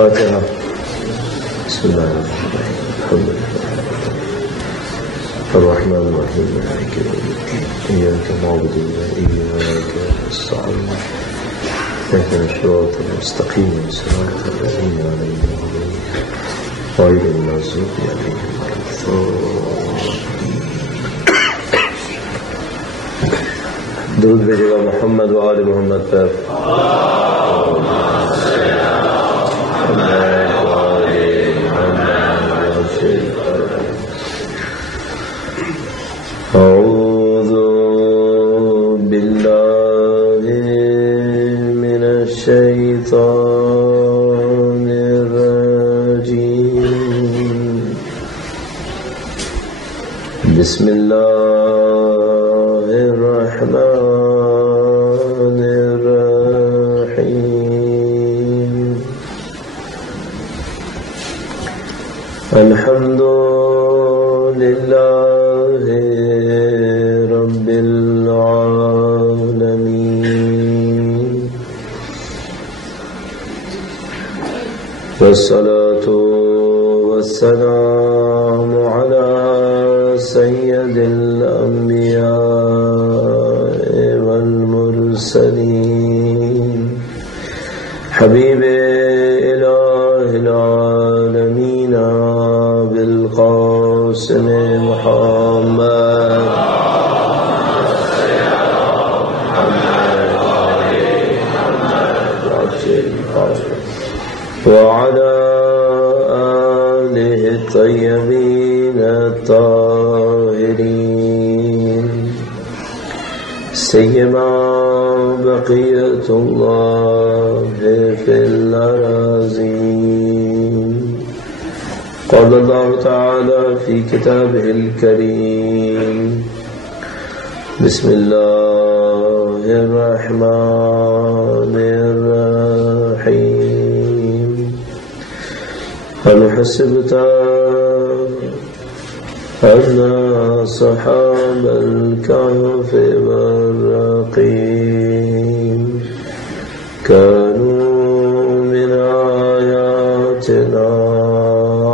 فاتحة. بسم الله الرحمن الرحيم. الرحمن الرحيم مالك يوم الدين إياك نعبد وإياك نستعين اهدنا الصراط المستقيم صراط الذين أنعمت عليهم غير المغضوب عليهم ولا الضالين. درود بھیجے گا محمد و آل محمد پر. أعوذ بالله من الشيطان الرجيم. بسم الله الرحمن الرحيم. الحمد لله رب العالمين والصلاة والسلام على سيد الأنبياء والمرسلين حبيب إله العالمين بالقاسم محمد وعلى آله الطيبين الطاهرين سيما بقية الله في الأراضين. قال الله تعالى في كتابه الكريم بسم الله الرحمن الرحيم. هل حسبت أن أصحاب الكهف والرقيم كانوا من آياتنا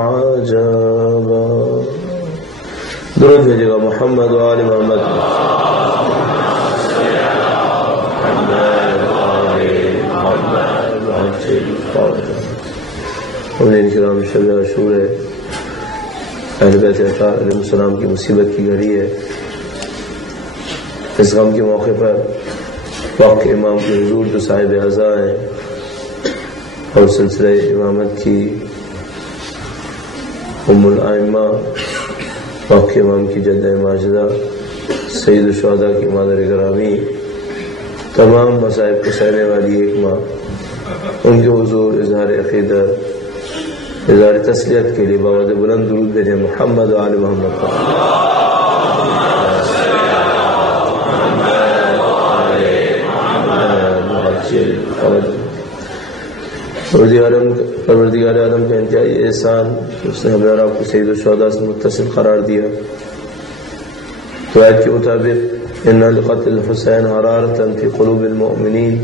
عجبا. درود بھیجے گا محمد و آل محمد. امین کرام شب عاشور ہے. اہل بیت اطہار علیہ السلام کی مصیبت کی گھڑی ہے. اس غم کے موقع پر وقت کے امام کے حضور جو صاحب عزا ہیں اور سلسلہ امامت کی ام الائمہ وقت کے امام کی جدہ ماجدہ سید الشہداء کی مادر گرامی تمام مصائب کو سہنے والی ایک ماں ان کے حضور اظہار عقیدت اظہار تسلیت کے لیے باوجہ بلند درود بھیجے محمد و آل محمد پر. پروردگار عالم کا انتہائی احسان اس نے ہمیں اور آپ کو سید الشہداء سے متصل قرار دیا. تو آیت کے مطابق ان لقتل الحسین حرارۃ فی قلوب المؤمنین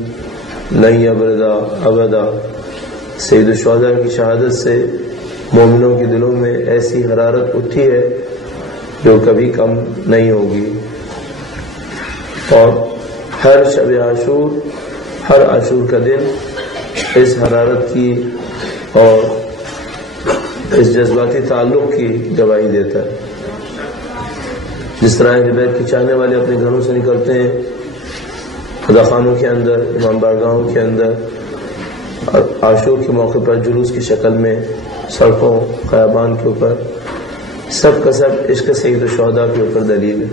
لن یبرد ابدا. سید الشہداء کی شہادت سے مومنوں کے دلوں میں ایسی حرارت اٹھی ہے جو کبھی کم نہیں ہوگی. اور ہر شب عاشور ہر عاشور کا دن اس حرارت کی اور اس جذباتی تعلق کی گواہی دیتا ہے. جس طرح اہل بیت کے چاہنے والے اپنے گھروں سے نکلتے ہیں خدا خانوں کے اندر امام بارگاہوں کے اندر عاشور کے موقع پر جلوس کی شکل میں سڑکوں خیابان کے اوپر سب کا سب عشق سید الشہداء کے اوپر دلیل ہے.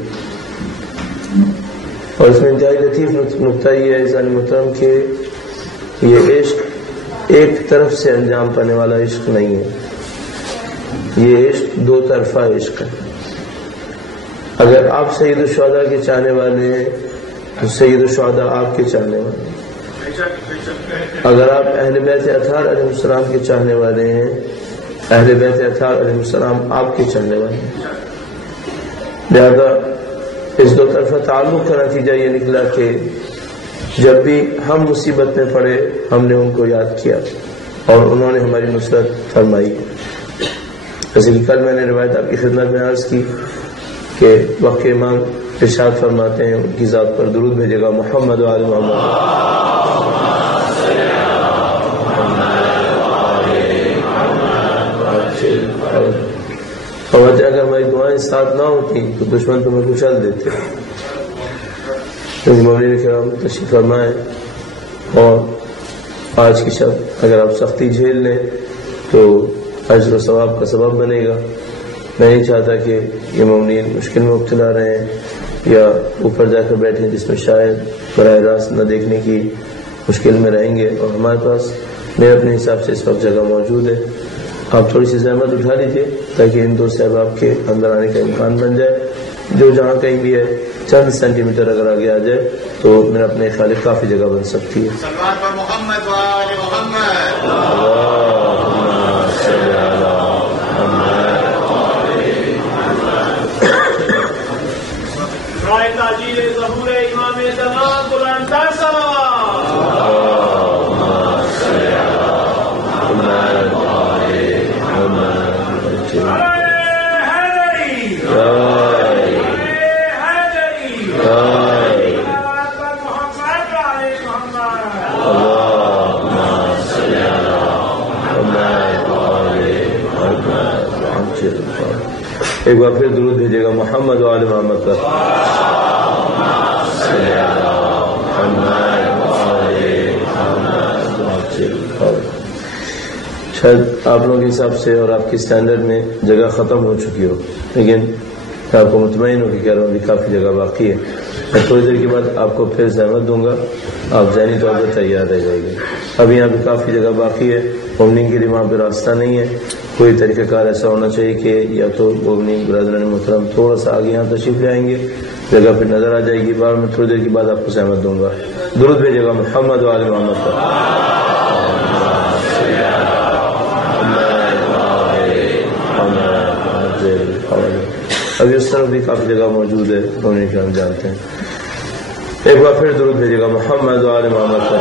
اور اس میں انتہائی لطیف نقطہ یہ ہے عزیزان محترم کہ یہ عشق ایک طرف سے انجام پانے والا عشق نہیں ہے. یہ عشق دو طرفہ عشق ہے. اگر آپ سید الشہداء کے چاہنے والے ہیں تو سید الشہداء آپ کے چاہنے والے ہیں. اگر آپ اہل بیت اطہار علیہ السلام کے چاہنے والے ہیں اہل بیت اطہار علیہ السلام آپ کے چاہنے والے ہیں. لہذا اس دو طرفہ تعلق کا نتیجہ یہ نکلا کہ جب بھی ہم مصیبت میں پڑے ہم نے ان کو یاد کیا. اور انہوں نے ہماری نصرت فرمائی. جیسے کہ کل میں نے روایت آپ کی خدمت میں عرض کی کہ وقت کے امام ارشاد فرماتے ہیں ان کی ذات پر درود بھیجے گا محمد و آل محمد. اور اگر ہماری دعائیں ساتھ نہ ہوتی تو دشمن تمہیں کچل دیتے. مولوی کرام تشریف فرمائیں اور آج کی شب اگر آپ سختی جھیل لیں تو اجر و ثواب کا سبب بنے گا. میں نہیں چاہتا کہ یہ مومنین مشکل میں مبتلا رہے ہیں یا اوپر جا کر بیٹھے جس میں شاید براہ راست نہ دیکھنے کی مشکل میں رہیں گے. اور ہمارے پاس میرے اپنے حساب سے اس وقت جگہ موجود ہے. آپ تھوڑی سی زحمت اٹھا لیجیے تاکہ ان دو صاحباب کے اندر آنے کا امکان بن جائے. جو جہاں کہیں بھی ہے چند سینٹی میٹر اگر آگے آ جائے تو میرا اپنے خیال کافی جگہ بن سکتی ہے. ایک بار پھر درود بھیجے گا محمد و آل محمد پر. شاید آپ لوگوں کے حساب سے اور آپ کے اسٹینڈرڈ میں جگہ ختم ہو چکی ہو، لیکن میں آپ کو مطمئن ہوں کہ کہہ رہا ہوں ابھی کافی جگہ باقی ہے. میں تھوڑی دیر کے بعد آپ کو پھر زحمت دوں گا، آپ ذہنی طور پر تیار رہ جائے گے. ابھی یہاں پہ کافی جگہ باقی ہے. مومنین کے لیے وہاں پہ راستہ نہیں ہے. کوئی طریقہ کار ایسا ہونا چاہیے کہ یا تو مومنین برادران محترم تھوڑا سا آگے یہاں تشریف لے آئیں گے، جگہ پھر نظر آ جائے گی. بعد میں تھوڑی دیر کے بعد آپ کو زحمت دوں گا. درود بھیجے گا محمد و آل محمد پر. ابھی اس طرف بھی کافی جگہ موجود ہے، ہونے کے ہم جانتے ہیں. ایک بار پھر درود بھیجے گا محمد و آل محمد پر.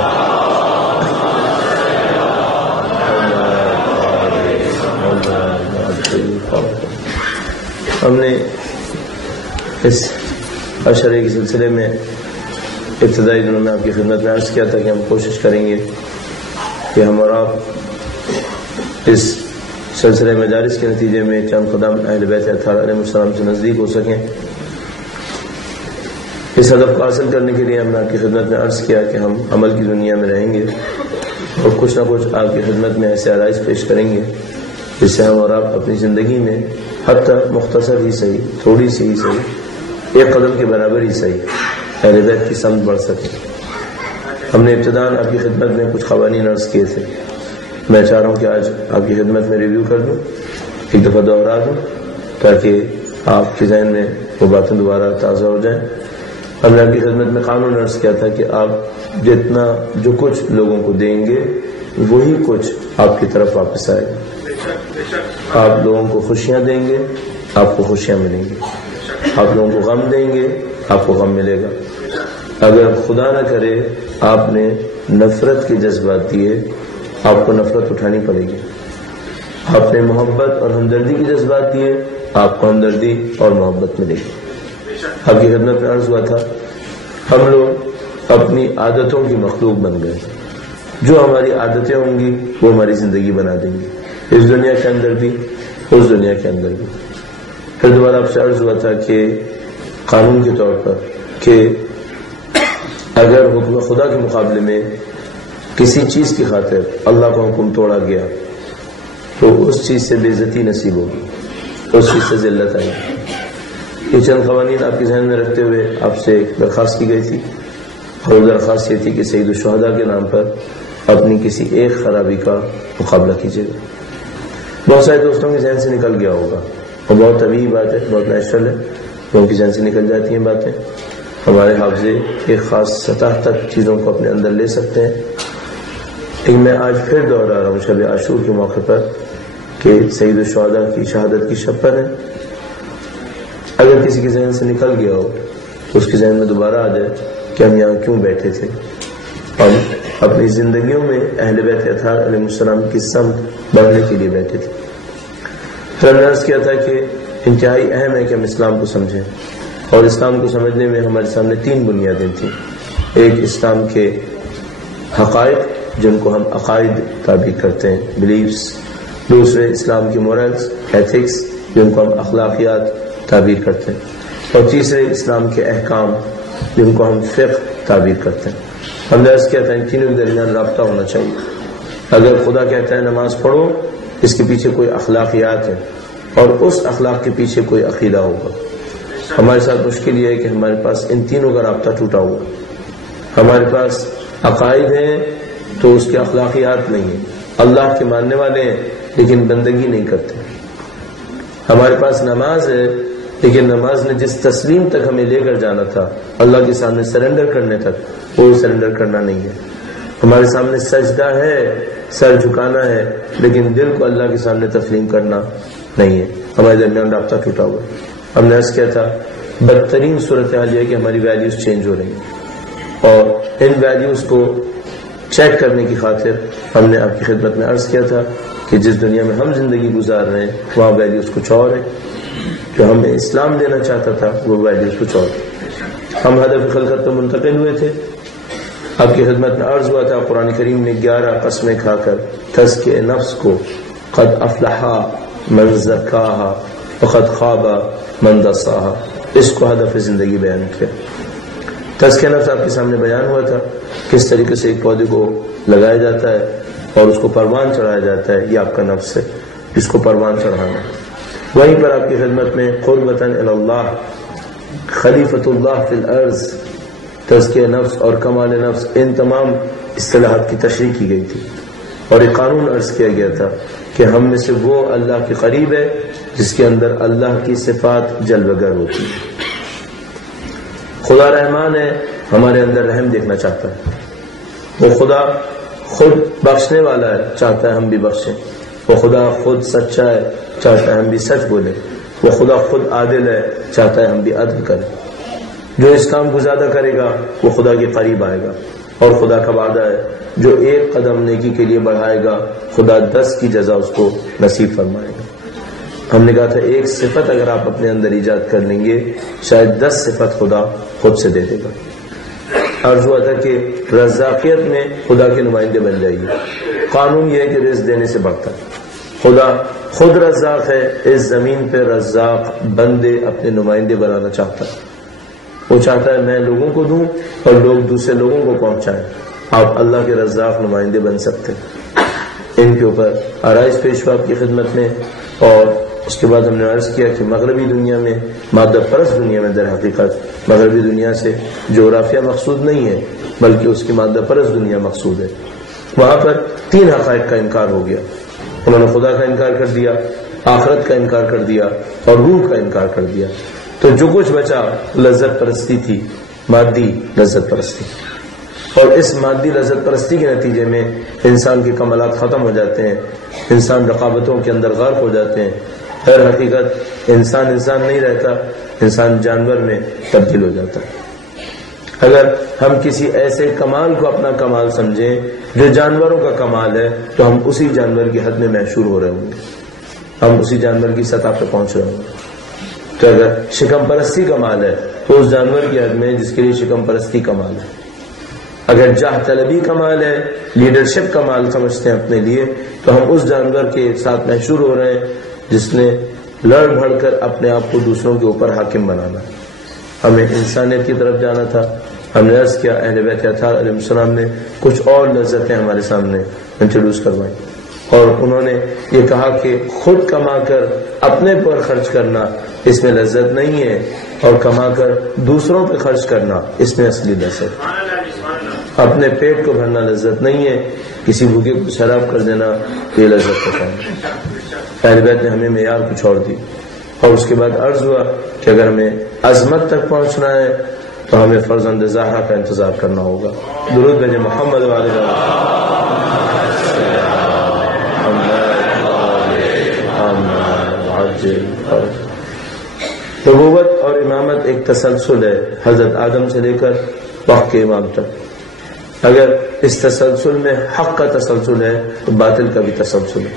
ہم نے اس اشرے کے سلسلے میں ابتدائی دنوں میں آپ کی خدمت میں عرض کیا تھا کہ ہم کوشش کریں گے کہ ہم اور آپ اس سلسلے مجالس کے نتیجے میں چند قدم اہل بیت اطہار علیہ السلام سے نزدیک ہو سکیں. اس ہدف کو حاصل کرنے کے لیے ہم نے آپ کی خدمت میں عرض کیا کہ ہم عمل کی دنیا میں رہیں گے اور کچھ نہ کچھ آپ کی خدمت میں ایسے عرائض پیش کریں گے جس سے ہم اور آپ اپنی زندگی میں حتی مختصر ہی صحیح، تھوڑی سی ہی صحیح، ایک قدم کے برابر ہی صحیح اہل بیت کی سمت بڑھ سکیں. ہم نے ابتداءً آپ کی خدمت میں کچھ قوانین عرض کیے تھے. میں چاہ رہا ہوں کہ آج آپ کی خدمت میں ریویو کر دوں، ایک دفعہ دوہرا دوں تاکہ آپ کے ذہن میں وہ باتیں دوبارہ تازہ ہو جائیں. ہم نے آپ کی خدمت میں قانون عرض کیا تھا کہ آپ جتنا جو کچھ لوگوں کو دیں گے وہی کچھ آپ کی طرف واپس آئے گا. آپ لوگوں کو خوشیاں دیں گے، آپ کو خوشیاں ملیں گی. آپ لوگوں کو غم دیں گے، آپ کو غم ملے گا. اگر خدا نہ کرے آپ نے نفرت کے جذبات دیے، آپ کو نفرت اٹھانی پڑے گی. آپ نے محبت اور ہمدردی کے جذبات دیے، آپ کو ہمدردی اور محبت ملے گی. آپ کی خدمت میں عرض ہوا تھا ہم لوگ اپنی عادتوں کی مخلوق بن گئے. جو ہماری عادتیں ہوں گی وہ ہماری زندگی بنا دیں گی، اس دنیا کے اندر بھی اس دنیا کے اندر بھی. پھر دوبارہ آپ سے عرض ہوا تھا کہ قانون کے طور پر کہ اگر حکم خدا کے مقابلے میں کسی چیز کی خاطر اللہ کا حکم توڑا گیا تو اس چیز سے بے عزتی نصیب ہوگی، اس چیز سے ذلت آئے گی. یہ چند قوانین آپ کے ذہن میں رکھتے ہوئے آپ سے ایک درخواست کی گئی تھی، اور درخواست یہ تھی کہ سید الشہداء کے نام پر اپنی کسی ایک خرابی کا مقابلہ کیجیے گا. بہت سارے دوستوں کے ذہن سے نکل گیا ہوگا، اور بہت طبیعی بات ہے، بہت نیچرل ہے، لوگوں کے ذہن سے نکل جاتی ہیں باتیں. ہمارے حافظے ایک خاص سطح تک چیزوں کو اپنے اندر لے سکتے ہیں. لیکن میں آج پھر دوہرا رہا ہوں شب عاشور کے موقع پر کہ سید الشہداء کی شہادت کی شب پر ہے. اگر کسی کے ذہن سے نکل گیا ہو تو اس کے ذہن میں دوبارہ آ جائے کہ ہم یہاں کیوں بیٹھے تھے. اور اپنی زندگیوں میں اہل بیت اطہار علیہ السلام کی سمت بڑھنے کے لیے بیٹھے تھے. پھر ہم نے عرض کیا تھا کہ انتہائی اہم ہے کہ ہم اسلام کو سمجھیں، اور اسلام کو سمجھنے میں ہمارے سامنے 3 بنیادیں تھیں. ایک اسلام کے حقائق جن کو ہم عقائد تعبیر کرتے ہیں، بلیفز. دوسرے اسلام کی مورلز، ایتھکس جن کو ہم اخلاقیات تعبیر کرتے ہیں. اور تیسرے اسلام کے احکام جن کو ہم فقہ تعبیر کرتے ہیں. ہم نے عرض کیا تھا ان تینوں کے درمیان رابطہ ہونا چاہیے. اگر خدا کہتا ہے نماز پڑھو، اس کے پیچھے کوئی اخلاقیات ہے اور اس اخلاق کے پیچھے کوئی عقیدہ ہوگا. ہمارے ساتھ مشکل یہ ہے کہ ہمارے پاس ان تینوں کا رابطہ ٹوٹا ہوا. ہمارے پاس عقائد ہیں تو اس کے اخلاقیات نہیں ہیں. اللہ کے ماننے والے ہیں لیکن بندگی نہیں کرتے. ہمارے پاس نماز ہے لیکن نماز نے جس تسلیم تک ہمیں لے کر جانا تھا، اللہ کے سامنے سرنڈر کرنے تک، وہ سرنڈر کرنا نہیں ہے. ہمارے سامنے سجدہ ہے، سر جھکانا ہے، لیکن دل کو اللہ کے سامنے تسلیم کرنا نہیں ہے. ہمارے درمیان رابطہ ٹوٹا ہوا ہے. ہم نے عرض کیا تھا بدترین صورتحال یہ ہے کہ ہماری ویلیوز چینج ہو رہی ہیں، اور ان ویلیوز کو چیک کرنے کی خاطر ہم نے آپ کی خدمت میں عرض کیا تھا کہ جس دنیا میں ہم زندگی گزار رہے ہیں وہاں ویلیوز کچھ اور ہے. جو ہمیں اسلام دینا چاہتا تھا وہ ویلیوز کچھ اور. ہم ہدف خلقت میں منتقل ہوئے تھے. آپ کی خدمت میں عرض ہوا تھا قرآن کریم نے 11 قسمیں کھا کر تزکیہ نفس کو قد افلح من زکاہا وقد خاب من دساہا، اس کو ہدف زندگی بیان کیا. تزکیہ نفس آپ کے سامنے بیان ہوا تھا، کس طریقے سے ایک پودے کو لگایا جاتا ہے اور اس کو پروان چڑھایا جاتا ہے. یہ آپ کا نفس ہے جس کو پروان چڑھانا. وہیں پر آپ کی خدمت میں قربتاً الی اللہ، خلیفۃ اللہ فی الارض، تزکیہ نفس اور کمال نفس، ان تمام اصطلاحات کی تشریح کی گئی تھی. اور ایک قانون عرض کیا گیا تھا کہ ہم میں سے وہ اللہ کے قریب ہے جس کے اندر اللہ کی صفات جلوہ گر ہوتی ہے. خدا رحمان ہے، ہمارے اندر رحم دیکھنا چاہتا ہے. وہ خدا خود بخشنے والا ہے، چاہتا ہے ہم بھی بخشیں. وہ خدا خود سچا ہے، چاہتا ہے ہم بھی سچ بولیں. وہ خدا خود عادل ہے، چاہتا ہے ہم بھی عدل کریں. جو اس کام کو زیادہ کرے گا وہ خدا کے قریب آئے گا. اور خدا کا وعدہ ہے جو 1 قدم نیکی کے لیے بڑھائے گا خدا 10 کی جزا اس کو نصیب فرمائے گا. ہم نے کہا تھا 1 صفت اگر آپ اپنے اندر ایجاد کر لیں گے شاید 10 صفت خدا خود سے دے دے گا. عرض ہوا تھا کہ رزاقیت میں خدا کے نمائندے بن جائیے. قانون یہ ہے کہ رزق دینے سے بڑھتا ہے. خدا خود رزاق ہے. اس زمین پہ رزاق بندے اپنے نمائندے بنانا چاہتا ہے. وہ چاہتا ہے میں لوگوں کو دوں اور لوگ دوسرے لوگوں کو پہنچائیں. آپ اللہ کے رزاق نمائندے بن سکتے ہیں. ان کے اوپر آرائش پیش ہوا آپ کی خدمت میں. اور اس کے بعد ہم نے عرض کیا کہ مغربی دنیا میں، مادہ پرست دنیا میں، در حقیقت مغربی دنیا سے جغرافیہ مقصود نہیں ہے بلکہ اس کی مادہ پرست دنیا مقصود ہے. وہاں پر 3 حقائق کا انکار ہو گیا. انہوں نے خدا کا انکار کر دیا، آخرت کا انکار کر دیا اور روح کا انکار کر دیا. تو جو کچھ بچا لذت پرستی تھی، مادی لذت پرستی. اور اس مادی لذت پرستی کے نتیجے میں انسان کے کمالات ختم ہو جاتے ہیں. انسان رقابتوں کے اندر غرق ہو جاتے ہیں. ہر حقیقت انسان نہیں رہتا، انسان جانور میں تبدیل ہو جاتا ہے. اگر ہم کسی ایسے کمال کو اپنا کمال سمجھیں جو جانوروں کا کمال ہے تو ہم اسی جانور کی حد میں محشور ہو رہے ہوں گے، ہم اسی جانور کی سطح پہ پہنچ رہے ہوں گے. تو اگر شکم پرستی کمال ہے تو اس جانور کی حد میں جس کے لیے شکم پرستی کمال ہے. اگر جاہ طلبی کمال ہے، لیڈرشپ کمال سمجھتے ہیں اپنے لیے، تو ہم اس جانور کے ساتھ محشور ہو رہے ہیں جس نے لڑ بھڑ کر اپنے آپ کو دوسروں کے اوپر حاکم بنانا. ہمیں انسانیت کی طرف جانا تھا. ہم نے عرض کیا اہل بیت اطہار علیہ السلام نے کچھ اور لذتیں ہمارے سامنے انٹروڈیوس کروائیں، اور انہوں نے یہ کہا کہ خود کما کر اپنے پر خرچ کرنا اس میں لذت نہیں ہے، اور کما کر دوسروں پہ خرچ کرنا اس میں اصلی لذت. اپنے پیٹ کو بھرنا لذت نہیں ہے، کسی بھوکے کو شراب کر دینا یہ لذت کا کام ہے. اہل بیت نے ہمیں معیار کچھ اور دی. اور اس کے بعد عرض ہوا کہ اگر ہمیں عظمت تک پہنچنا ہے تو ہمیں فرزند زہرا کا انتظار کرنا ہوگا. درود بھیجیں محمد والد نبوت اور امامت ایک تسلسل ہے، حضرت آدم سے لے کر وقت کے امام تک. اگر اس تسلسل میں حق کا تسلسل ہے تو باطل کا بھی تسلسل ہے۔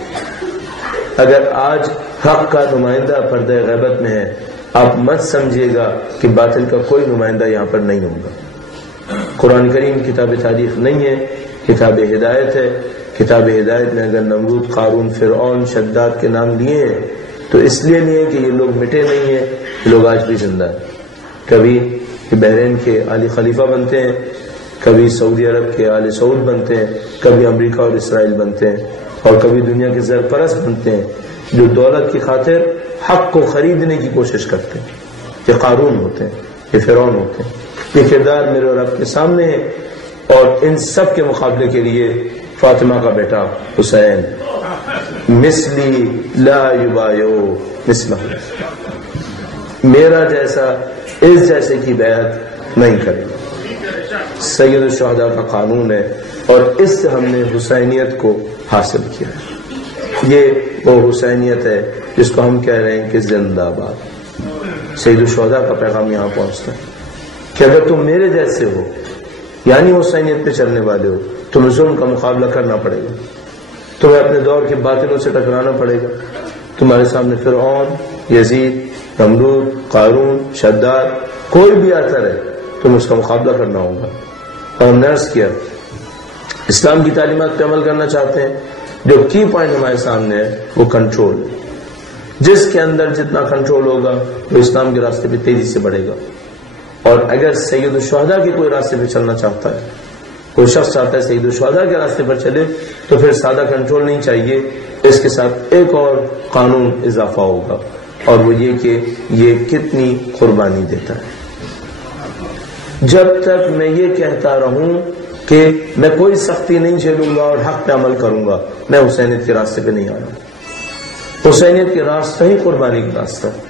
اگر آج حق کا نمائندہ پردہ غیبت میں ہے، آپ مت سمجھیے گا کہ باطل کا کوئی نمائندہ یہاں پر نہیں ہوگا۔ قرآن کریم کتاب تاریخ نہیں ہے، کتاب ہدایت ہے۔ کتاب ہدایت میں اگر نمرود، قارون، فرعون، شداد کے نام لیے ہیں تو اس لیے لیے کہ یہ لوگ مٹے نہیں ہیں، یہ لوگ آج بھی زندہ ہیں۔ کبھی بحرین کے آل خلیفہ بنتے ہیں، کبھی سعودی عرب کے آل سعود بنتے ہیں، کبھی امریکہ اور اسرائیل بنتے ہیں، اور کبھی دنیا کے زرپرست بنتے ہیں جو دولت کی خاطر حق کو خریدنے کی کوشش کرتے ہیں۔ یہ قارون ہوتے ہیں، یہ فرعون ہوتے ہیں۔ یہ کردار میرے اور آپ کے سامنے ہے، اور ان سب کے مقابلے کے لیے فاطمہ کا بیٹا حسین مثلی لا یبایو مثلہ، میرا جیسا اس جیسے کی بیعت نہیں کرے گا۔ سید الشہداء کا قانون ہے، اور اس سے ہم نے حسینیت کو حاصل کیا ہے۔ یہ وہ حسینیت ہے جس کو ہم کہہ رہے ہیں کہ زندہ باد۔ سید الشہداء کا پیغام یہاں پہنچتا ہے کہ اگر تم میرے جیسے ہو، یعنی حسینیت پہ چلنے والے ہو، تمہیں ظلم کا مقابلہ کرنا پڑے گا، تمہیں اپنے دور کے باطلوں سے ٹکرانا پڑے گا۔ تمہارے سامنے فرعون، یزید، نمرود، قارون، شداد کوئی بھی آتا رہے، تم اس کا مقابلہ کرنا ہوگا۔ اور ہم نے عرض کیا اسلام کی تعلیمات پہ عمل کرنا چاہتے ہیں، جو کی پوائنٹ ہمارے سامنے ہے وہ کنٹرول ہے۔ جس کے اندر جتنا کنٹرول ہوگا وہ اسلام کے راستے پہ تیزی سے بڑھے گا۔ اور اگر سید الشہداء کے کوئی راستے پہ چلنا چاہتا ہے، کوئی شخص چاہتا ہے سید الشہداء کے راستے پر چلے، تو پھر سادہ کنٹرول نہیں چاہیے، اس کے ساتھ ایک اور قانون اضافہ ہوگا، اور وہ یہ کہ یہ کتنی قربانی دیتا ہے۔ جب تک میں یہ کہتا رہوں کہ میں کوئی سختی نہیں جھیلوں گا اور حق پہ عمل کروں گا، میں حسینیت کے راستے پہ نہیں آ رہا۔ حسینیت کے راستہ ہی قربانی کا راستہ ہے۔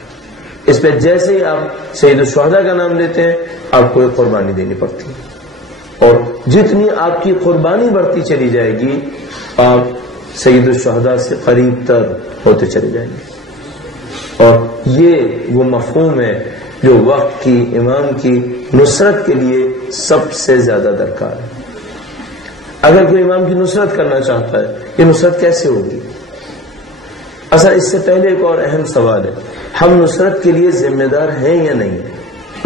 اس پہ جیسے ہی آپ سید الشہداء کا نام لیتے ہیں، آپ کو ایک قربانی دینی پڑتی ہے، اور جتنی آپ کی قربانی بڑھتی چلی جائے گی، آپ سید الشہداء سے قریب تر ہوتے چلے جائیں گے۔ اور یہ وہ مفہوم ہے جو وقت کی امام کی نصرت کے لیے سب سے زیادہ درکار ہے۔ اگر کوئی امام کی نصرت کرنا چاہتا ہے، یہ نصرت کیسے ہوگی؟ اصل اس سے پہلے ایک اور اہم سوال ہے، ہم نصرت کے لیے ذمہ دار ہیں یا نہیں؟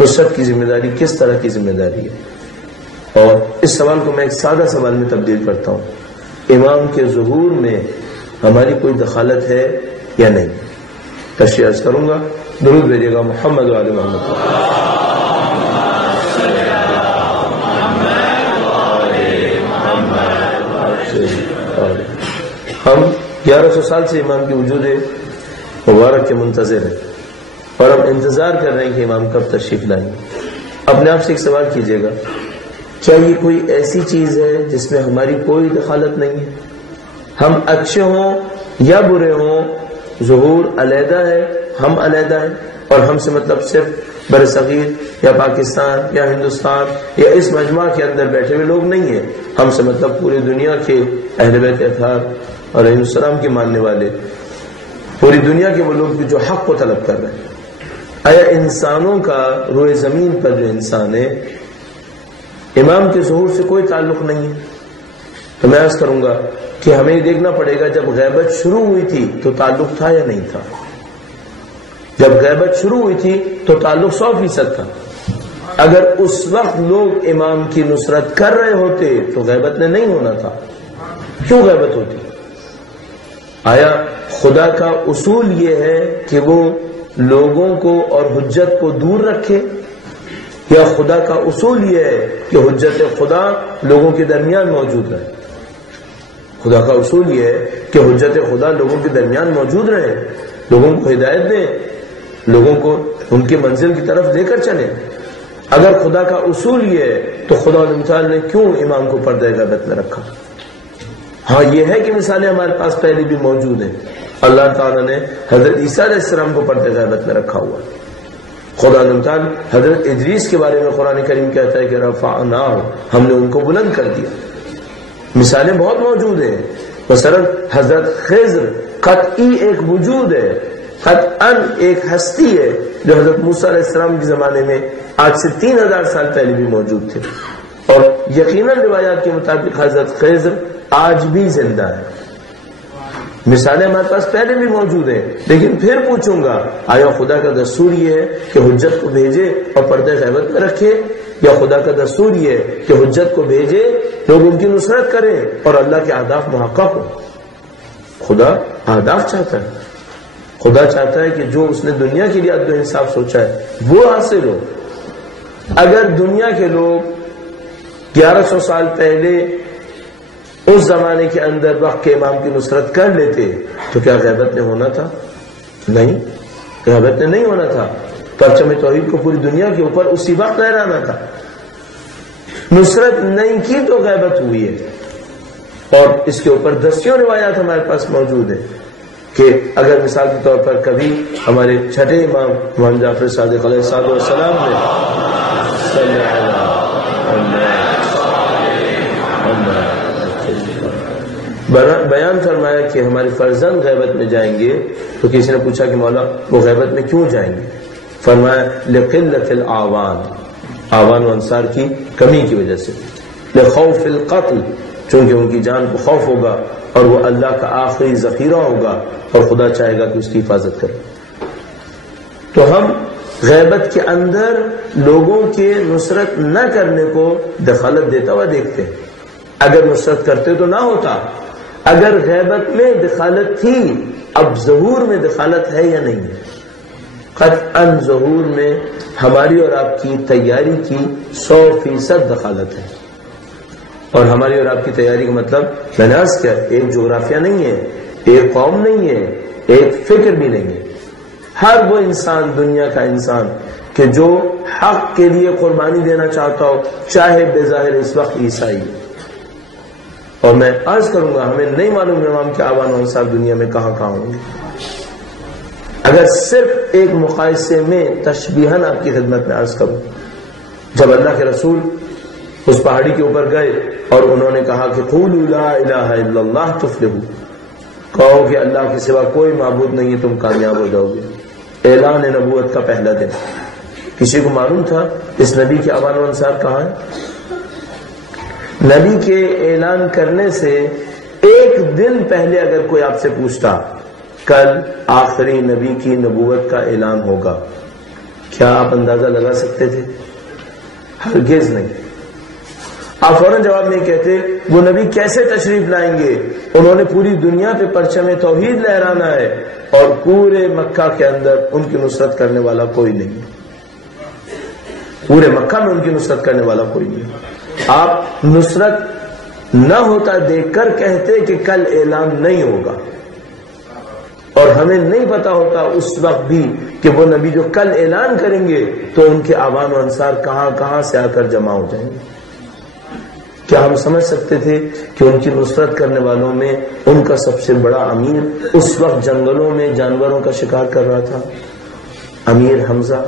نصرت کی ذمہ داری کس طرح کی ذمہ داری ہے؟ اور اس سوال کو میں ایک سادہ سوال میں تبدیل کرتا ہوں، امام کے ظہور میں ہماری کوئی دخالت ہے یا نہیں؟ تشریح عرض کروں گا، درود بھیجیے گا محمد وعلی محمد۔ ہم 1100 سال سے امام کی وجود مبارک کے منتظر ہیں، اور ہم انتظار کر رہے ہیں کہ امام کب تشریف لائیں گے۔ اپنے آپ سے ایک سوال کیجیے گا، کیا یہ کوئی ایسی چیز ہے جس میں ہماری کوئی دخالت نہیں ہے؟ ہم اچھے ہوں یا برے ہوں، ظہور علیحدہ ہے، ہم علیحدہ ہیں، اور ہم سے مطلب صرف بر صغیر یا پاکستان یا ہندوستان یا اس مجمع کے اندر بیٹھے ہوئے لوگ نہیں ہیں، ہم سے مطلب پوری دنیا کے اہل بیت اطہار اور علیہ السلام کے ماننے والے، پوری دنیا کے وہ لوگ جو حق کو طلب کر رہے ہیں۔ آیا انسانوں کا روئے زمین پر جو انسان ہے، امام کے ظہور سے کوئی تعلق نہیں ہے؟ تو میں عرض کروں گا کہ ہمیں یہ دیکھنا پڑے گا جب غیبت شروع ہوئی تھی تو تعلق تھا یا نہیں تھا؟ جب غیبت شروع ہوئی تھی تو تعلق 100% تھا۔ اگر اس وقت لوگ امام کی نصرت کر رہے ہوتے تو غیبت نے نہیں ہونا تھا۔ کیوں غیبت ہوتی؟ آیا خدا کا اصول یہ ہے کہ وہ لوگوں کو اور حجت کو دور رکھے، یا خدا کا اصول یہ ہے کہ حجت خدا لوگوں کے درمیان موجود رہے؟ خدا کا اصول یہ ہے کہ حجت خدا لوگوں کے درمیان موجود رہے، لوگوں کو ہدایت دیں، لوگوں کو ان کی منزل کی طرف لے کر چلیں۔ اگر خدا کا اصول یہ ہے تو خدا تعالیٰ نے کیوں امام کو پردہ غیبت میں رکھا؟ ہاں یہ ہے کہ مثالیں ہمارے پاس پہلے بھی موجود ہیں، اللہ تعالیٰ نے حضرت عیسیٰ علیہ السلام کو پردہ غیبت میں رکھا ہوا ہے۔ خدا تعالیٰ حضرت ادریس کے بارے میں قرآن کریم کہتا ہے کہ رفعناہ، ہم نے ان کو بلند کر دیا۔ مثالیں بہت موجود ہیں، مثلا حضرت خضر قطعی ایک وجود ہے، قطعاً ایک ہستی ہے جو حضرت موسیٰ علیہ السلام کے زمانے میں آج سے 3000 سال پہلے بھی موجود تھے۔ اور یقیناً روایات کے مطابق حضرت خضر آج بھی زندہ ہے. مثالیں ہمارے پاس پہلے بھی موجود ہیں، لیکن پھر پوچھوں گا آیا خدا کا دستور یہ ہے کہ حجت کو بھیجے اور پردہ غیبت میں رکھے، یا خدا کا دستور یہ ہے کہ حجت کو بھیجے، لوگ ان کی نصرت کریں اور اللہ کے اہداف محقق ہو؟ خدا اہداف چاہتا ہے. خدا چاہتا ہے کہ جو اس نے دنیا کے لیے عدل و انصاف سوچا ہے وہ حاصل ہو. اگر دنیا کے لوگ 1100 سال پہلے اس زمانے کے اندر وقت کے امام کی نصرت کر لیتے تو کیا غیبت نے ہونا تھا؟ نہیں، غیبت نے نہیں ہونا تھا. پرچم توحید کو پوری دنیا کے اوپر اسی وقت لہرانا تھا. نصرت نہیں کی تو غیبت ہوئی ہے. اور اس کے اوپر دسیوں روایات ہمارے پاس موجود ہیں کہ اگر مثال کے طور پر کبھی ہمارے چھٹے امام محمد جعفر صادق علیہ السلام نے بیان فرمایا کہ ہمارے فرزند غیبت میں جائیں گے، تو کسی نے پوچھا کہ مولا وہ غیبت میں کیوں جائیں گے؟ فرمایا لقلت الاعوان، اعوان و انصار کی کمی کی وجہ سے، لخوف القتل، چونکہ ان کی جان کو خوف ہوگا اور وہ اللہ کا آخری ذخیرہ ہوگا اور خدا چاہے گا کہ اس کی حفاظت کرے. تو ہم غیبت کے اندر لوگوں کے نصرت نہ کرنے کو دخالت دیتا ہوا دیکھتے ہیں. اگر نصرت کرتے تو نہ ہوتا. اگر غیبت میں دخالت تھی، اب ظہور میں دخالت ہے یا نہیں ہے؟ قطعاً ظہور میں ہماری اور آپ کی تیاری کی 100% دخالت ہے. اور ہماری اور آپ کی تیاری کا مطلب میں نے عرض کیا، ایک جغرافیہ نہیں ہے، ایک قوم نہیں ہے، ایک فکر بھی نہیں ہے. ہر وہ انسان، دنیا کا انسان کہ جو حق کے لیے قربانی دینا چاہتا ہو، چاہے بظاہر اس وقت عیسائی. اور میں عرض کروں گا ہمیں نہیں معلوم امام کے اعوان و انصار دنیا میں کہاں کہاں ہوں گے. اگر صرف ایک مقایسے میں تشبیہاً آپ کی خدمت میں عرض کروں، جب اللہ کے رسول اس پہاڑی کے اوپر گئے اور انہوں نے کہا کہ قولوا لا الہ الا اللہ تفلحوا، کہو کہ اللہ کے سوا کوئی معبود نہیں ہے تم کامیاب ہو جاؤ گے. اعلان نبوت کا پہلا دن. کسی کو معلوم تھا اس نبی کے اعوان و انصار کہاں ہے؟ نبی کے اعلان کرنے سے ایک دن پہلے اگر کوئی آپ سے پوچھتا کل آخری نبی کی نبوت کا اعلان ہوگا، کیا آپ اندازہ لگا سکتے تھے؟ ہرگز نہیں. آپ فوراً جواب نہیں کہتے وہ نبی کیسے تشریف لائیں گے؟ انہوں نے پوری دنیا پہ پرچم توحید لہرانا ہے اور پورے مکہ کے اندر ان کی نصرت کرنے والا کوئی نہیں. پورے مکہ میں ان کی نصرت کرنے والا کوئی نہیں. آپ نصرت نہ ہوتا دیکھ کر کہتے کہ کل اعلان نہیں ہوگا، اور ہمیں نہیں پتا ہوتا اس وقت بھی کہ وہ نبی جو کل اعلان کریں گے تو ان کے اعوان و انصار کہاں کہاں سے آ کر جمع ہو جائیں گے. کیا ہم سمجھ سکتے تھے کہ ان کی نصرت کرنے والوں میں ان کا سب سے بڑا امیر اس وقت جنگلوں میں جانوروں کا شکار کر رہا تھا، امیر حمزہ؟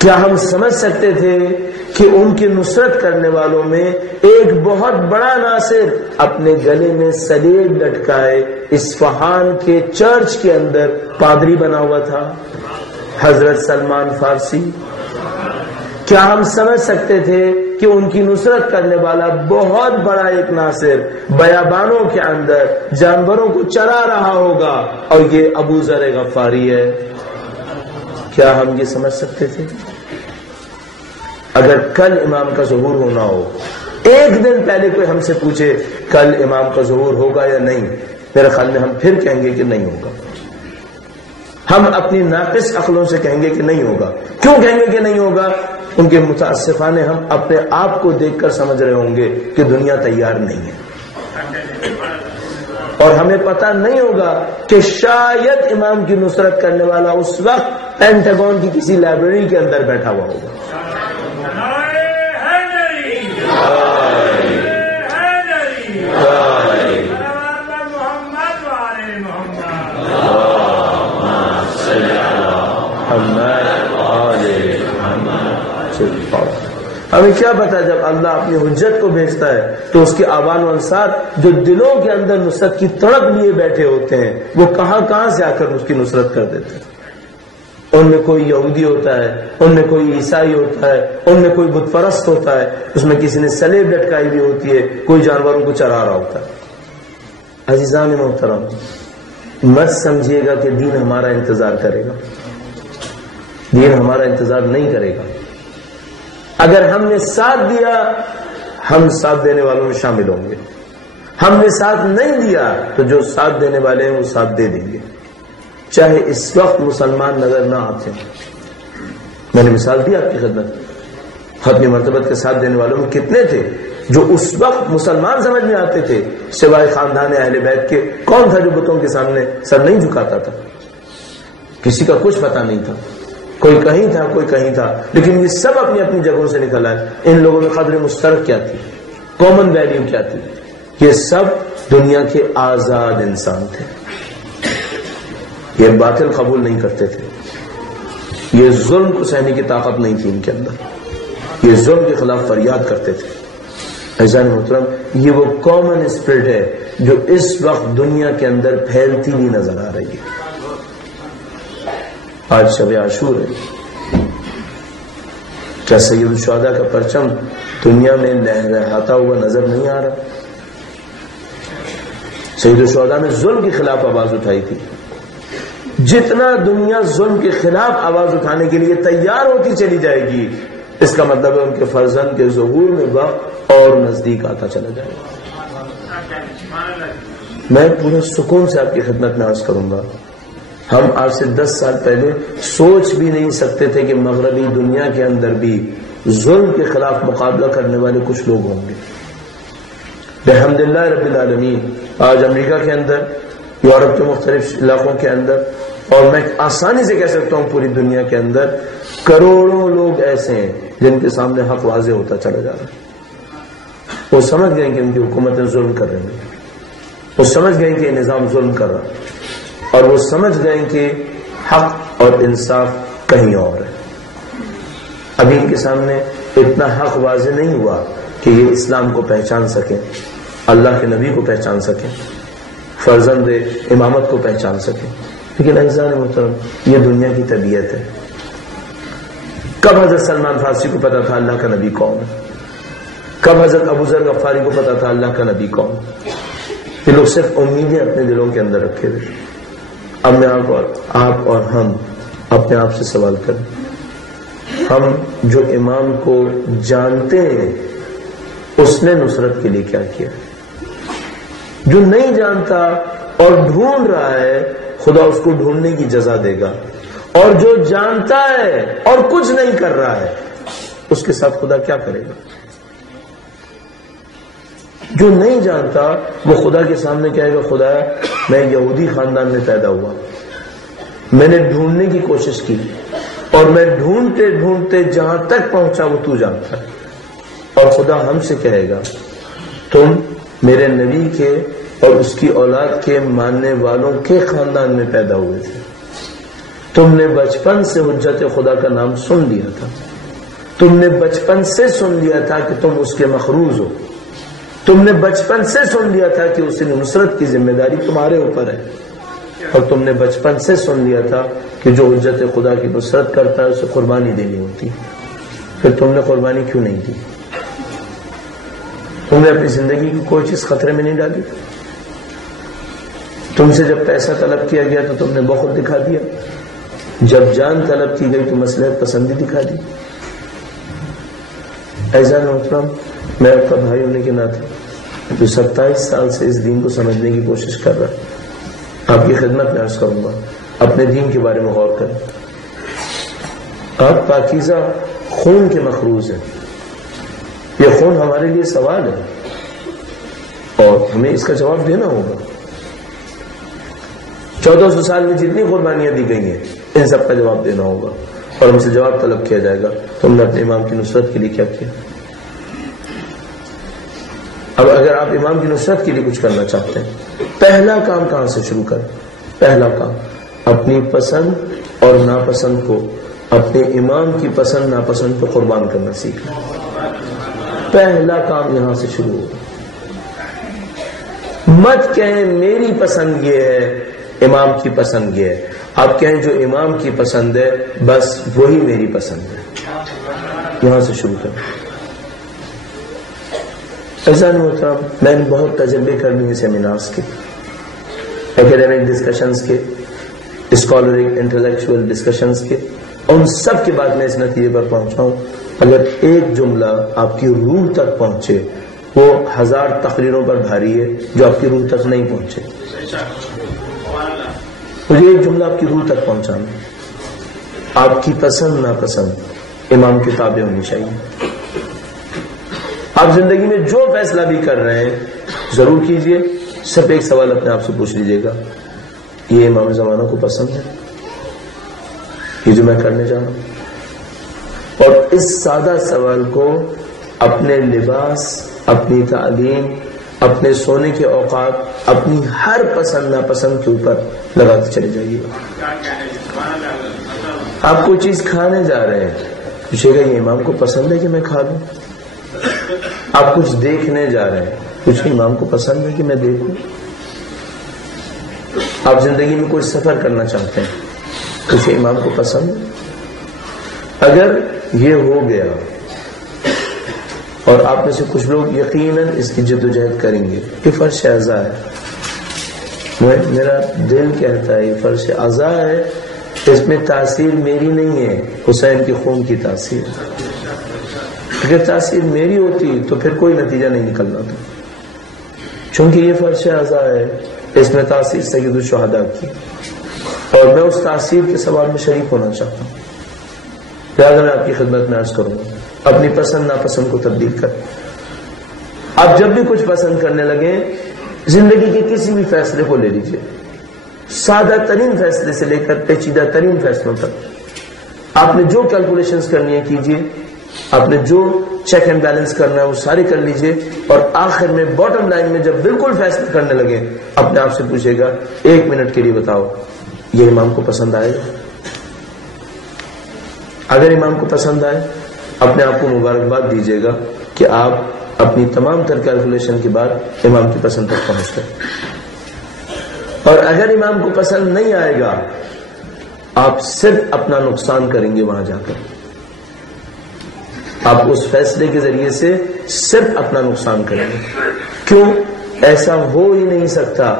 کیا ہم سمجھ سکتے تھے کہ ان کی نصرت کرنے والوں میں ایک بہت بڑا ناصر اپنے گلے میں سلیب لٹکائے اصفہان کے چرچ کے اندر پادری بنا ہوا تھا، حضرت سلمان فارسی؟ کیا ہم سمجھ سکتے تھے کہ ان کی نصرت کرنے والا بہت بڑا ایک ناصر بیابانوں کے اندر جانوروں کو چرا رہا ہوگا اور یہ ابو ذر غفاری ہے؟ کیا ہم یہ سمجھ سکتے تھے؟ اگر کل امام کا ظہور ہونا ہو، ایک دن پہلے کوئی ہم سے پوچھے کل امام کا ظہور ہوگا یا نہیں، میرے خیال میں ہم پھر کہیں گے کہ نہیں ہوگا. ہم اپنی ناقص عقلوں سے کہیں گے کہ نہیں ہوگا. کیوں کہیں گے کہ نہیں ہوگا؟ ان کے متاسفانہ ہم اپنے آپ کو دیکھ کر سمجھ رہے ہوں گے کہ دنیا تیار نہیں ہے، اور ہمیں پتہ نہیں ہوگا کہ شاید امام کی نصرت کرنے والا اس وقت پینٹاگون کی کسی لائبریری کے اندر بیٹھا ہوا ہوگا. ہمیں کیا پتا جب اللہ اپنی حجت کو بھیجتا ہے تو اس کے اعوان و انصار جو دلوں کے اندر نصرت کی تڑپ لیے بیٹھے ہوتے ہیں وہ کہاں کہاں سے آ کر اس کی نصرت کر دیتے ہیں. ان میں کوئی یہودی ہوتا ہے، ان میں کوئی عیسائی ہوتا ہے، ان میں کوئی بت پرست ہوتا ہے، اس میں کسی نے سلیب لٹکائی ہوئی ہوتی ہے، کوئی جانوروں کو چرا رہا ہوتا ہے۔ عزیزان محترم، مت سمجھیے گا کہ دین ہمارا انتظار کرے گا، دین ہمارا انتظار نہیں کرے گا۔ اگر ہم نے ساتھ دیا، ہم ساتھ دینے والوں میں شامل ہوں گے، ہم نے ساتھ نہیں دیا تو جو ساتھ دینے والے ہیں وہ ساتھ دے دیں گے، چاہے اس وقت مسلمان نظر نہ آتے۔ میں نے مثال دی آپ کی خدمت، ختم مرتبت کے ساتھ دینے والوں میں کتنے تھے جو اس وقت مسلمان سمجھ میں آتے تھے، سوائے خاندان اہل بیت کے کون تھا جو بتوں کے سامنے سر نہیں جھکاتا تھا؟ کسی کا کچھ پتہ نہیں تھا، کوئی کہیں تھا کوئی کہیں تھا، لیکن یہ سب اپنی اپنی جگہوں سے نکل آئے۔ ان لوگوں میں قدر مشترک کیا تھی، کامن ویلیو کیا تھی؟ یہ سب دنیا کے آزاد انسان تھے، یہ باطل قبول نہیں کرتے تھے، یہ ظلم کو سہنے کی طاقت نہیں تھی ان کے اندر، یہ ظلم کے خلاف فریاد کرتے تھے۔ عزیزان محترم، یہ وہ کامن اسپرٹ ہے جو اس وقت دنیا کے اندر پھیلتی ہوئی نظر آ رہی ہے۔ آج شب عاشور ہے، کیا سید الشہداء کا پرچم دنیا میں لہراتا ہوا نظر نہیں آ رہا؟ سید الشہداء نے ظلم کے خلاف آواز اٹھائی تھی۔ جتنا دنیا ظلم کے خلاف آواز اٹھانے کے لیے تیار ہوتی چلی جائے گی، اس کا مطلب ہے ان کے فرزند کے ظہور میں وقت اور نزدیک آتا چلا جائے گا۔ میں پورے سکون سے آپ کی خدمت میں عرض کروں گا، ہم آج سے 10 سال پہلے سوچ بھی نہیں سکتے تھے کہ مغربی دنیا کے اندر بھی ظلم کے خلاف مقابلہ کرنے والے کچھ لوگ ہوں گے۔ بحمداللہ رب العالمین، آج امریکہ کے اندر، یورپ کے مختلف علاقوں کے اندر، اور میں آسانی سے کہہ سکتا ہوں پوری دنیا کے اندر کروڑوں لوگ ایسے ہیں جن کے سامنے حق واضح ہوتا چلا جا رہا ہے۔ وہ سمجھ گئے کہ ان کی حکومتیں ظلم کر رہی ہیں، وہ سمجھ گئے کہ یہ نظام ظلم کر رہا ہے، اور وہ سمجھ گئے کہ حق اور انصاف کہیں اور ہے۔ ابھی ان کے سامنے اتنا حق واضح نہیں ہوا کہ یہ اسلام کو پہچان سکیں، اللہ کے نبی کو پہچان سکیں، فرزند امامت کو پہچان سکیں۔ لیکن عزیزان محترم، یہ دنیا کی طبیعت ہے۔ کب حضرت سلمان فارسی کو پتا تھا اللہ کا نبی کون ہے؟ کب حضرت ابو ذر غفاری کو پتا تھا اللہ کا نبی کون؟ یہ لوگ صرف امیدیں اپنے دلوں کے اندر رکھے ہوئے۔ اب میں آپ اور ہم اپنے آپ سے سوال کریں، ہم جو امام کو جانتے ہیں اس نے نصرت کے لیے کیا کیا؟ جو نہیں جانتا اور ڈھونڈ رہا ہے، خدا اس کو ڈھونڈنے کی جزا دے گا، اور جو جانتا ہے اور کچھ نہیں کر رہا ہے اس کے ساتھ خدا کیا کرے گا؟ جو نہیں جانتا وہ خدا کے سامنے کہے گا، خدا میں یہودی خاندان میں پیدا ہوا، میں نے ڈھونڈنے کی کوشش کی، اور میں ڈھونڈتے ڈھونڈتے جہاں تک پہنچا وہ تو جانتا ہے۔ اور خدا ہم سے کہے گا، تم میرے نبی کے اور اس کی اولاد کے ماننے والوں کے خاندان میں پیدا ہوئے تھے، تم نے بچپن سے حجت خدا کا نام سن لیا تھا، تم نے بچپن سے سن لیا تھا کہ تم اس کے مخروض ہو، تم نے بچپن سے سن لیا تھا کہ اس کی نصرت کی ذمہ داری تمہارے اوپر ہے، اور تم نے بچپن سے سن لیا تھا کہ جو حجت خدا کی نصرت کرتا ہے اسے قربانی دینی ہوتی۔ پھر تم نے قربانی کیوں نہیں دی؟ تم نے اپنی زندگی کی کوئی چیز خطرے میں نہیں ڈالی؟ تم سے جب پیسہ طلب کیا گیا تو تم نے بخل دکھا دیا، جب جان طلب کی گئی تو مصلحت پسندی دکھا دی۔ عزیزان محترم، میں آپ کا بھائی ہونے کے ناطے جو 27 سال سے اس دین کو سمجھنے کی کوشش کر رہا، آپ کی خدمت میں عرض کروں گا، اپنے دین کے بارے میں غور کریں۔ آپ پاکیزہ خون کے مخروض ہیں، یہ خون ہمارے لیے سوال ہے اور ہمیں اس کا جواب دینا ہوگا۔ 1400 سال میں جتنی قربانیاں دی گئی ہیں ان سب کا جواب دینا ہوگا، اور ہم سے جواب طلب کیا جائے گا، تم نے اپنے امام کی نصرت کے لیے کیا کیا؟ اب اگر آپ امام کی نصرت کے لیے کچھ کرنا چاہتے ہیں، پہلا کام کہاں سے شروع کریں؟ پہلا کام اپنی پسند اور ناپسند کو اپنے امام کی پسند ناپسند کو قربان کرنا سیکھیں۔ پہلا کام یہاں سے شروع ہوگا۔ مت کہیں میری پسند یہ ہے، امام کی پسند یہ ہے. آپ کہیں جو امام کی پسند ہے بس وہی میری پسند ہے. یہاں سے شروع کریں. ایسا نہیں ہوتا. میں نے بہت تجربے کرنے ہیں سیمینارز کے, ایکیڈیمک ڈسکشنز کے, اسکالرک انٹلیکچوئل ڈسکشنز کے. ان سب کے بعد میں اس نتیجے پر پہنچا ہوں اگر ایک جملہ آپ کی روح تک پہنچے وہ 1000 تقریروں پر بھاری ہے جو آپ کی روح تک نہیں پہنچے. مجھے ایک جملہ آپ کی روح تک پہنچانا. آپ کی پسند ناپسند امام کے تابع ہونی چاہیے. آپ زندگی میں جو فیصلہ بھی کر رہے ہیں ضرور کیجئے, صرف ایک سوال اپنے آپ سے پوچھ لیجئے گا, یہ امام زمانہ کو پسند ہے یہ جو میں کرنے جا رہا ہوں؟ اور اس سادہ سوال کو اپنے لباس, اپنی تعلیم, اپنے سونے کے اوقات, اپنی ہر پسند ناپسند کے اوپر لگاتے چلے جائیے. آپ کوئی چیز کھانے جا رہے ہیں, پوچھے گا یہ امام کو پسند ہے کہ میں کھا لوں؟ آپ کچھ دیکھنے جا رہے ہیں, پوچھے امام کو پسند ہے کہ میں دیکھوں؟ آپ زندگی میں کوئی سفر کرنا چاہتے ہیں, پوچھے امام کو پسند ہے؟ اگر یہ ہو گیا اور آپ میں سے کچھ لوگ یقیناً اس کی جد و جہد کریں گے, یہ فرش اعضاء ہے, میرا دل کہتا ہے یہ فرش اعضاء ہے, اس میں تاثیر میری نہیں ہے, حسین کی خون کی تاثیر. اگر تاثیر میری ہوتی تو پھر کوئی نتیجہ نہیں نکلنا تھا. چونکہ یہ فرش اعضاء ہے, اس میں تاثیر سید الشہداء کی, اور میں اس تاثیر کے ثواب میں شریک ہونا چاہتا ہوں. لہٰذا میں آپ کی خدمت میں عرض کروں گا اپنی پسند ناپسند کو تبدیل کر. آپ جب بھی کچھ پسند کرنے لگیں زندگی کے کسی بھی فیصلے کو لے لیجئے, سادہ ترین فیصلے سے لے کر پیچیدہ ترین فیصلوں تک. آپ نے جو کیلکولیشنز کرنی ہے کیجئے, آپ نے جو چیک اینڈ بیلنس کرنا ہے وہ سارے کر لیجئے, اور آخر میں باٹم لائن میں جب بالکل فیصلہ کرنے لگے اپنے آپ سے پوچھے گا 1 منٹ کے لیے بتاؤ یہ امام کو پسند آئے گا؟ اگر امام کو پسند آئے اپنے آپ کو مبارکباد دیجیے گا کہ آپ اپنی تمام تر کیلکولیشن کے بعد امام کی پسند تک پہنچ گئے. اور اگر امام کو پسند نہیں آئے گا آپ صرف اپنا نقصان کریں گے وہاں جا کر. آپ اس فیصلے کے ذریعے سے صرف اپنا نقصان کریں گے. کیوں؟ ایسا ہو ہی نہیں سکتا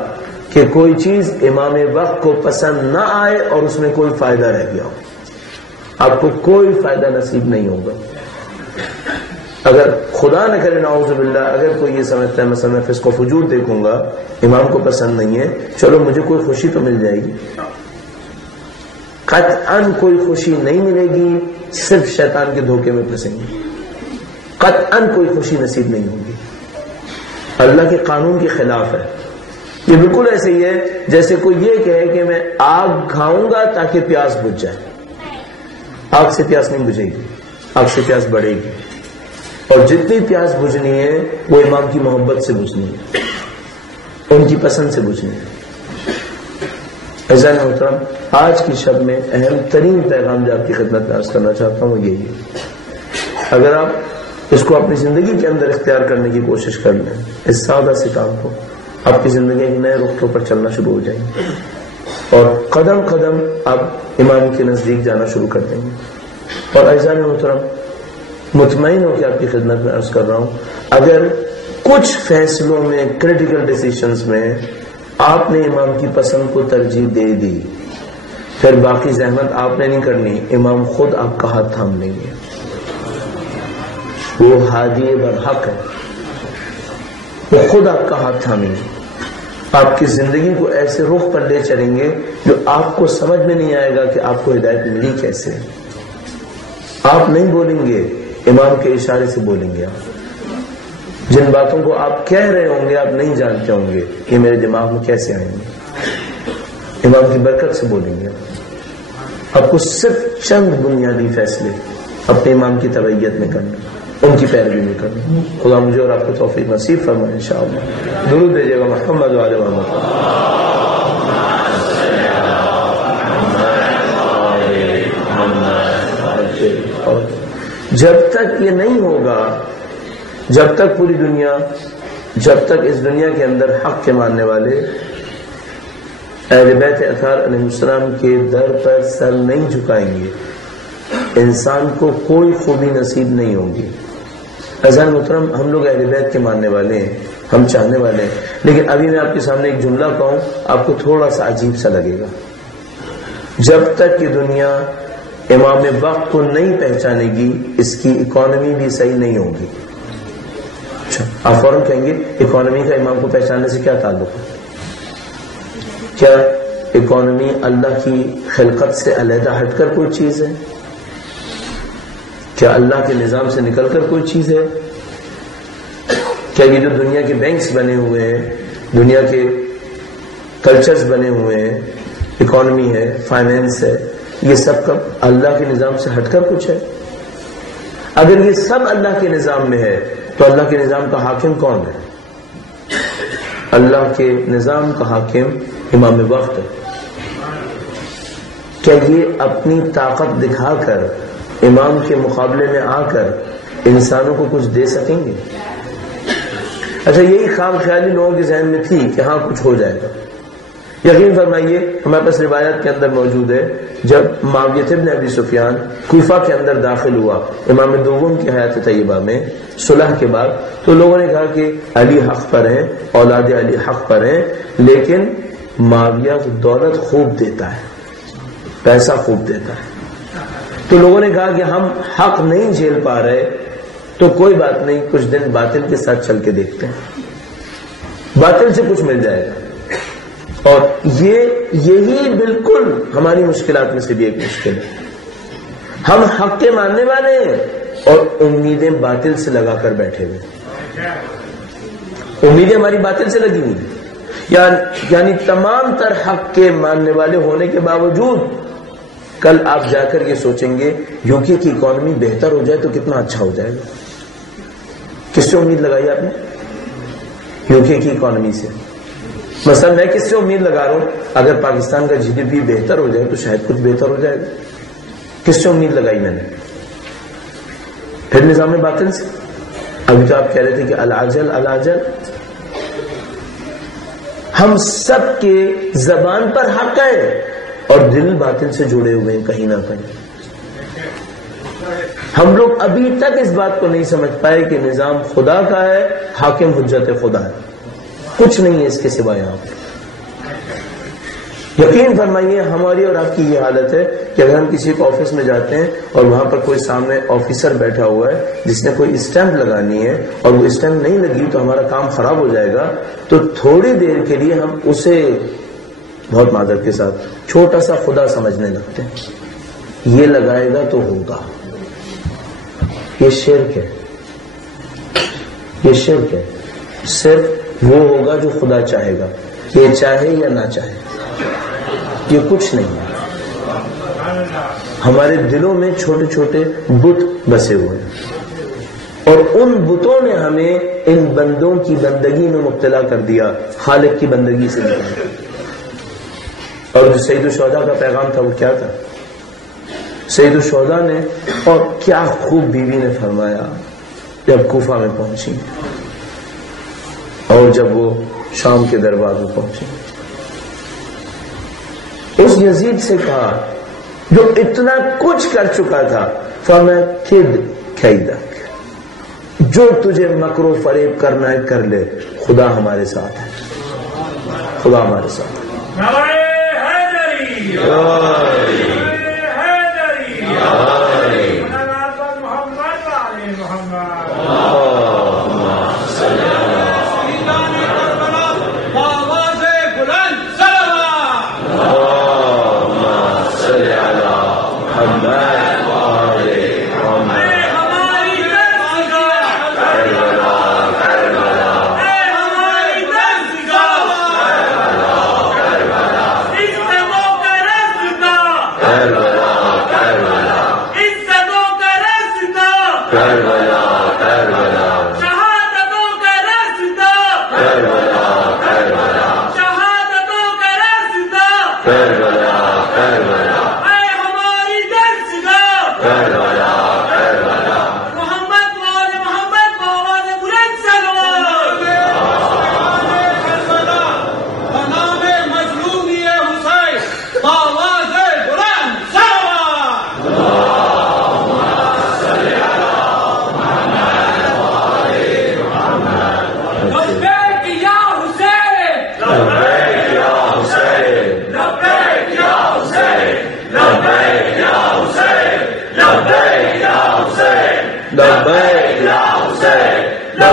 کہ کوئی چیز امام وقت کو پسند نہ آئے اور اس میں کوئی فائدہ رہ گیا ہو. آپ کو کوئی فائدہ نصیب نہیں ہوگا. اگر خدا نہ کرے نعوذ باللہ اگر کوئی یہ سمجھتا ہے مثلا میں فسق و فجور دیکھوں گا, امام کو پسند نہیں ہے, چلو مجھے کوئی خوشی تو مل جائے گی, قطعاً کوئی خوشی نہیں ملے گی, صرف شیطان کے دھوکے میں پھنسیں گے, قطعاً کوئی خوشی نصیب نہیں ہوگی. اللہ کے قانون کے خلاف ہے. یہ بالکل ایسے ہی ہے جیسے کوئی یہ کہے کہ میں آگ کھاؤں گا تاکہ پیاس بجھ جائے. آگ سے پیاس نہیں بجھے گی, آگ سے پیاس بڑھے گی, اور جتنی پیاس بجھنی ہے وہ امام کی محبت سے بجھنی ہے, ان کی پسند سے بجھنی ہے. عزیزان محترم, آج کی شب میں اہم ترین پیغام جو آپ کی خدمت میں عرض کرنا چاہتا ہوں وہ یہی ہے. اگر آپ اس کو اپنی زندگی کے اندر اختیار کرنے کی کوشش کر لیں, اس سادہ سے کام کو, آپ کی زندگی ایک نئے رخ کے اوپر چلنا شروع ہو جائیں گے, اور قدم قدم آپ امام کے نزدیک جانا شروع کر دیں گے. اور عزیزان محترم, مطمئن ہو کہ آپ کی خدمت میں عرض کر رہا ہوں, اگر کچھ فیصلوں میں, کریٹیکل ڈیسیشنز میں آپ نے امام کی پسند کو ترجیح دے دی, پھر باقی زحمت آپ نے نہیں کرنی, امام خود آپ کا ہاتھ تھام لیں گے. وہ ہادی برحق ہے, وہ خود آپ کا ہاتھ تھامیں گے, آپ کی زندگی کو ایسے رخ پر لے چلیں گے جو آپ کو سمجھ میں نہیں آئے گا کہ آپ کو ہدایت ملی کیسے. آپ نہیں بولیں گے, امام کے اشارے سے بولیں گے. آپ جن باتوں کو آپ کہہ رہے ہوں گے آپ نہیں جانتے ہوں گے یہ میرے دماغ میں کیسے آئیں گے, امام کی برکت سے بولیں گے. آپ کو صرف چند بنیادی فیصلے اپنے امام کی تبعیت میں کرنا, ان کی پیروی میں کرنا. خدا مجھے اور آپ کو توفیق نصیب فرمائے انشاءاللہ. درود دیجیے گا محمد و آل محمد. جب تک یہ نہیں ہوگا, جب تک پوری دنیا, جب تک اس دنیا کے اندر حق کے ماننے والے اہل بیت اطہار علیہ السلام کے در پر سر نہیں جھکائیں گے انسان کو کوئی خوبی نصیب نہیں ہوگی۔ عزیزان محترم، ہم لوگ اہل بیت کے ماننے والے ہیں، ہم چاہنے والے ہیں، لیکن ابھی میں آپ کے سامنے ایک جملہ کہوں، آپ کو تھوڑا سا عجیب سا لگے گا۔ جب تک یہ دنیا امام وقت کو نہیں پہچانے گی اس کی اکانومی بھی صحیح نہیں ہوگی۔ اچھا، آپ فوراً کہیں گے اکانومی کا امام کو پہچاننے سے کیا تعلق ہے؟ کیا اکانومی اللہ کی خلقت سے علیحدہ ہٹ کر کوئی چیز ہے؟ کیا اللہ کے نظام سے نکل کر کوئی چیز ہے؟ کیا یہ جو دنیا کے بینکس بنے ہوئے ہیں، دنیا کے کلچرز بنے ہوئے ہیں، اکانومی ہے، فائنینس ہے، یہ سب کا اللہ کے نظام سے ہٹ کر کچھ ہے؟ اگر یہ سب اللہ کے نظام میں ہے تو اللہ کے نظام کا حاکم کون ہے؟ اللہ کے نظام کا حاکم امام وقت ہے۔ کیا یہ اپنی طاقت دکھا کر امام کے مقابلے میں آ کر انسانوں کو کچھ دے سکیں گے؟ اچھا، یہی خام خیالی لوگوں کے ذہن میں تھی کہ ہاں کچھ ہو جائے گا۔ یقین فرمائیے ہمارے پاس روایات کے اندر موجود ہے، جب معاویہ بن ابی سفیان کوفہ کے اندر داخل ہوا امام دوم کی حیات طیبہ میں صلح کے بعد، تو لوگوں نے کہا کہ علی حق پر ہیں، اولاد علی حق پر ہیں، لیکن معاویہ دولت خوب دیتا ہے، پیسہ خوب دیتا ہے۔ تو لوگوں نے کہا کہ ہم حق نہیں جھیل پا رہے تو کوئی بات نہیں، کچھ دن باطل کے ساتھ چل کے دیکھتے ہیں، باطل سے کچھ مل جائے گا۔ اور یہی بالکل ہماری مشکلات میں سے بھی ایک مشکل ہے، ہم حق کے ماننے والے ہیں اور امیدیں باطل سے لگا کر بیٹھے ہوئے، امیدیں ہماری باطل سے لگی ہوئی، یعنی تمام تر حق کے ماننے والے ہونے کے باوجود کل آپ جا کر یہ سوچیں گے یو کے کی اکانومی بہتر ہو جائے تو کتنا اچھا ہو جائے گا۔ کس سے امید لگائی آپ نے؟ یو کے کی اکانومی سے۔ مثلا میں کس سے امید لگا رہا ہوں؟ اگر پاکستان کا جی ڈی پی بہتر ہو جائے تو شاید کچھ بہتر ہو جائے گا۔ کس سے امید لگائی میں نے؟ پھر نظام باطل سے۔ ابھی تو آپ کہہ رہے تھے کہ العجل العجل، ہم سب کے زبان پر حق ہے اور دل باطل سے جڑے ہوئے ہیں کہیں نہ کہیں۔ ہم لوگ ابھی تک اس بات کو نہیں سمجھ پائے کہ نظام خدا کا ہے، حاکم حجت خدا ہے، کچھ نہیں ہے اس کے سوا یہاں پر۔ یقین فرمائیے ہماری اور آپ کی یہ حالت ہے کہ اگر ہم کسی ایک آفس میں جاتے ہیں اور وہاں پر کوئی سامنے آفیسر بیٹھا ہوا ہے جس نے کوئی اسٹیمپ لگانی ہے اور وہ اسٹیمپ نہیں لگی تو ہمارا کام خراب ہو جائے گا، تو تھوڑی دیر کے لیے ہم اسے بہت معذرت کے ساتھ چھوٹا سا خدا سمجھنے لگتے ہیں، یہ لگائے گا تو ہوگا۔ یہ شرک ہے، یہ شرک ہے۔ صرف وہ ہوگا جو خدا چاہے گا، یہ چاہے یا نہ چاہے، یہ کچھ نہیں ہے۔ ہمارے دلوں میں چھوٹے چھوٹے بت بسے ہوئے ہیں اور ان بتوں نے ہمیں ان بندوں کی بندگی میں مبتلا کر دیا، خالق کی بندگی سے نکالا۔ اور جو سید الشہداء کا پیغام تھا وہ کیا تھا؟ سید الشہداء نے، اور کیا خوب بیوی نے فرمایا جب کوفہ میں پہنچی اور جب وہ شام کے دربار میں پہنچی، اس یزید سے کہا جو اتنا کچھ کر چکا تھا، فرمایا کد کیدک، جو تجھے مکر و فریب کرنا ہے کر لے، خدا ہمارے ساتھ ہے، خدا ہمارے ساتھ ہے۔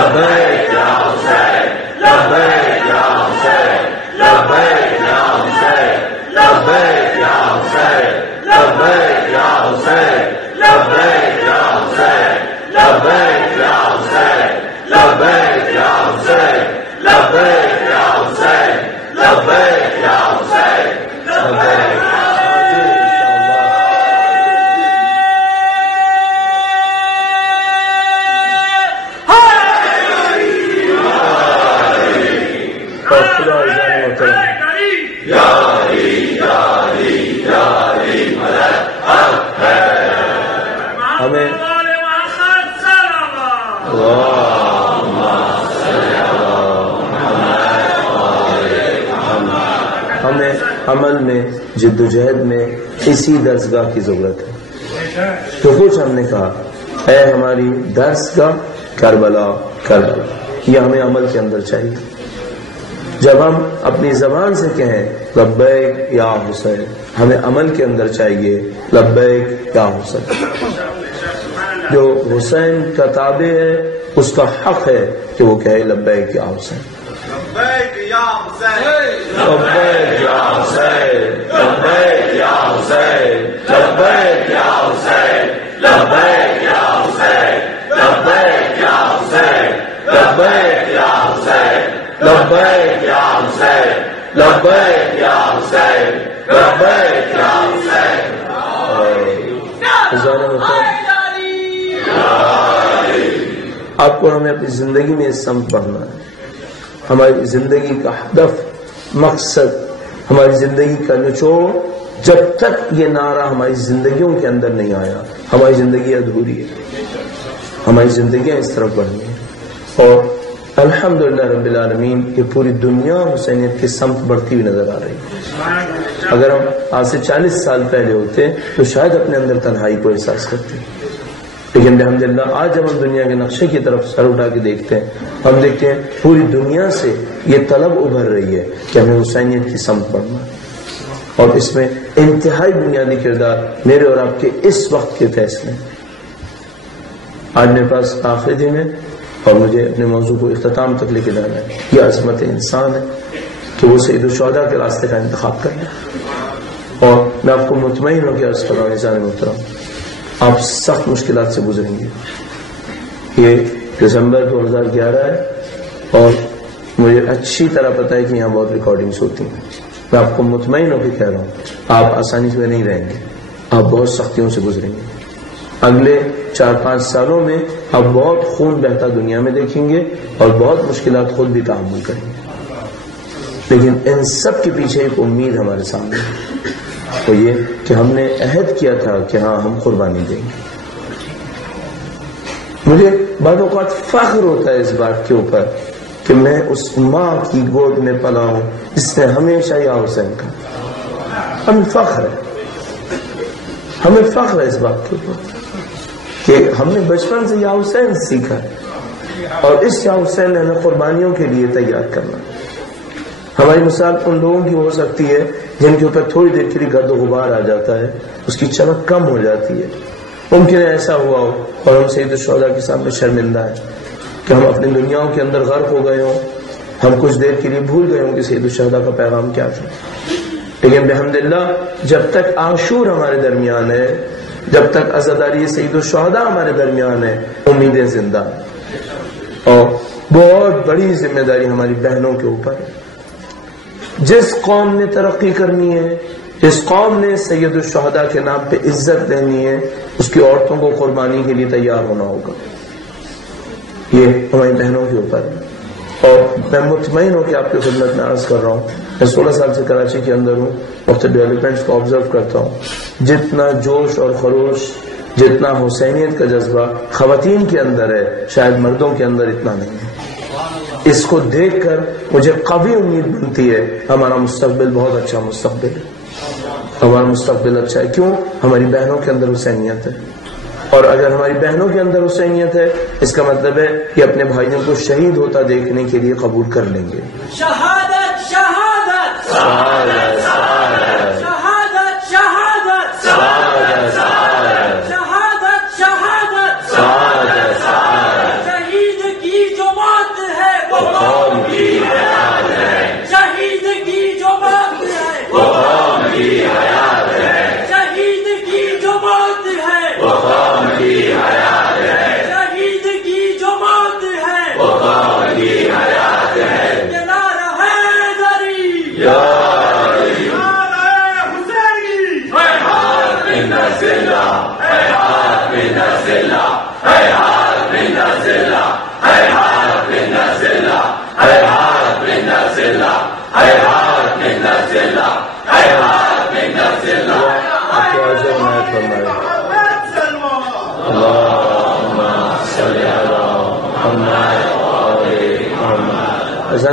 لبیک یا حسین لبیک یا حسین لبیک یا حسین لبیک یا حسین لبیک یا حسین لبیک یا حسین لبیک یا حسین لبیک یا حسین لبیک یا حسین لبیک یا حسین لبیک. ہمیں عمل میں جد و جہد میں اسی درسگاہ کی ضرورت ہے. تو کچھ ہم نے کہا اے ہماری درسگاہ کربلا کربلا، یہ ہمیں عمل کے اندر چاہیے. جب ہم اپنی زبان سے کہیں لبیک یا حسین، ہمیں عمل کے اندر چاہیے لبیک یا حسین. جو حسین کا تابع ہے اس کا حق ہے کہ وہ کہے لبیک یا حسین لبیک یا حسین لبیک یا حسین لبیک یا حسین لبیک یا حسین لبیک یا حسین لبیک یا حسین لبیک یا حسین لبیک یا حسین لبیک یا حسین لبیک یا حسین. آپ کو ہمیں اپنی زندگی میں اس سمت بڑھنا ہے. ہماری زندگی کا ہدف مقصد ہماری زندگی کا نچوڑ جب تک یہ نعرہ ہماری زندگیوں کے اندر نہیں آیا ہماری زندگی ادھوری ہے. ہماری زندگیاں اس طرف بڑھنی ہیں اور الحمدللہ رب العالمین یہ پوری دنیا حسینیت کی سمت بڑھتی ہوئی نظر آ رہی ہے. اگر ہم آج سے 40 سال پہلے ہوتے تو شاید اپنے اندر تنہائی کو احساس کرتے، لیکن الحمدللہ آج جب ہم دنیا کے نقشے کی طرف سر اٹھا کے دیکھتے ہیں ہم دیکھتے ہیں پوری دنیا سے یہ طلب ابھر رہی ہے کہ ہمیں حسینیت کی سمت بڑھنا ہے. اور اس میں انتہائی بنیادی کردار میرے اور آپ کے اس وقت کے فیصلے ہیں. آج میرے پاس آخری دن ہے اور مجھے اپنے موضوع کو اختتام تک لے کے جانا ہے. یہ عظمت انسان ہے کہ وہ سید الشہداء کے راستے کا انتخاب کرنا ہے. اور میں آپ کو مطمئن ہوں کہ عرض کر رہا ہوں انسان محترم آپ سخت مشکلات سے گزریں گے. یہ دسمبر 2011 ہے اور مجھے اچھی طرح پتا ہے کہ یہاں بہت ریکارڈنگز ہوتی ہیں. میں آپ کو مطمئن ہو کے کہہ رہا ہوں آپ آسانی سے نہیں رہیں گے، آپ بہت سختیوں سے گزریں گے. اگلے 4-5 سالوں میں آپ بہت خون بہتا دنیا میں دیکھیں گے اور بہت مشکلات خود بھی تحمل کریں گے. لیکن ان سب کے پیچھے ایک امید ہمارے سامنے ہے، وہ یہ کہ ہم نے عہد کیا تھا کہ ہاں ہم قربانی دیں گے. مجھے بعض اوقات فخر ہوتا ہے اس بات کے اوپر کہ میں اس ماں کی گود میں پلا ہوں جس نے ہمیشہ یا حسین کا. ہمیں فخر ہے اس بات کے اوپر کہ ہم نے بچپن سے یا حسین سیکھا ہے اور اس یا حسین نے ہمیں قربانیوں کے لیے تیار کرنا. ہماری مثال ان لوگوں کی ہو سکتی ہے جن کے اوپر تھوڑی دیر کے لیے گرد و غبار آ جاتا ہے، اس کی چمک کم ہو جاتی ہے. ممکن ہے ایسا ہوا ہو اور ہم سید الشہداء کے سامنے شرمندہ ہے کہ ہم اپنی دنیاؤں کے اندر غرق ہو گئے ہوں، ہم کچھ دیر کے لیے بھول گئے ہوں کہ سید الشہداء کا پیغام کیا تھا. لیکن بحمداللہ جب تک عاشور ہمارے درمیان ہے، جب تک عزاداری سید الشہداء ہمارے درمیان ہے، امیدیں زندہ ہیں. اور بہت بڑی ذمہ داری ہماری بہنوں کے اوپر ہے. جس قوم نے ترقی کرنی ہے، جس قوم نے سید الشہداء کے نام پہ عزت دینی ہے، اس کی عورتوں کو قربانی کے لیے تیار ہونا ہوگا. یہ ہماری بہنوں کے اوپر ہے. اور میں مطمئن ہوں کہ آپ کی خدمت میں عرض کر رہا ہوں، میں 16 سال سے کراچی کے اندر ہوں، مختلف ڈیولپمنٹس کو آبزرو کرتا ہوں. جتنا جوش اور خروش، جتنا حسینیت کا جذبہ خواتین کے اندر ہے شاید مردوں کے اندر اتنا نہیں ہے. اس کو دیکھ کر مجھے قوی امید بنتی ہے ہمارا مستقبل بہت اچھا مستقبل ہے. ہمارا مستقبل اچھا ہے کیوں؟ ہماری بہنوں کے اندر حسینیت ہے. اور اگر ہماری بہنوں کے اندر حسینیت ہے اس کا مطلب ہے کہ اپنے بھائیوں کو شہید ہوتا دیکھنے کے لیے قبول کر لیں گے. شہادت شہادت شہادت شہادت شہادت شہادت شہادت شہادت شہادت شہید کی جو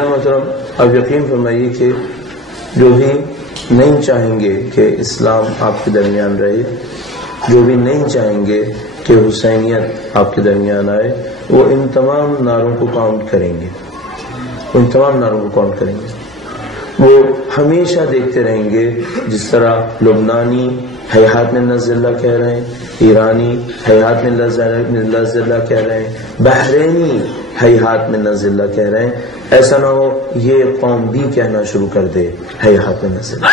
محترم اب یقین فرمائیے کہ جو بھی نہیں چاہیں گے کہ اسلام آپ کے درمیان رہے، جو بھی نہیں چاہیں گے کہ حسینیت آپ کے درمیان آئے، وہ ان تمام نعروں کو کاؤنٹ کریں گے، ان تمام نعروں کو کاؤنٹ کریں گے۔ وہ ہمیشہ دیکھتے رہیں گے جس طرح لبنانی حیات من لفظ اللہ کہہ رہے ہیں، ایرانی حیات من لفظ اللہ کہہ رہے ہیں، بحرینی حیات من لفظ اللہ کہہ رہے ہیں، ایسا نہ ہو یہ قوم بھی کہنا شروع کر دے حیات من لفظ اللہ۔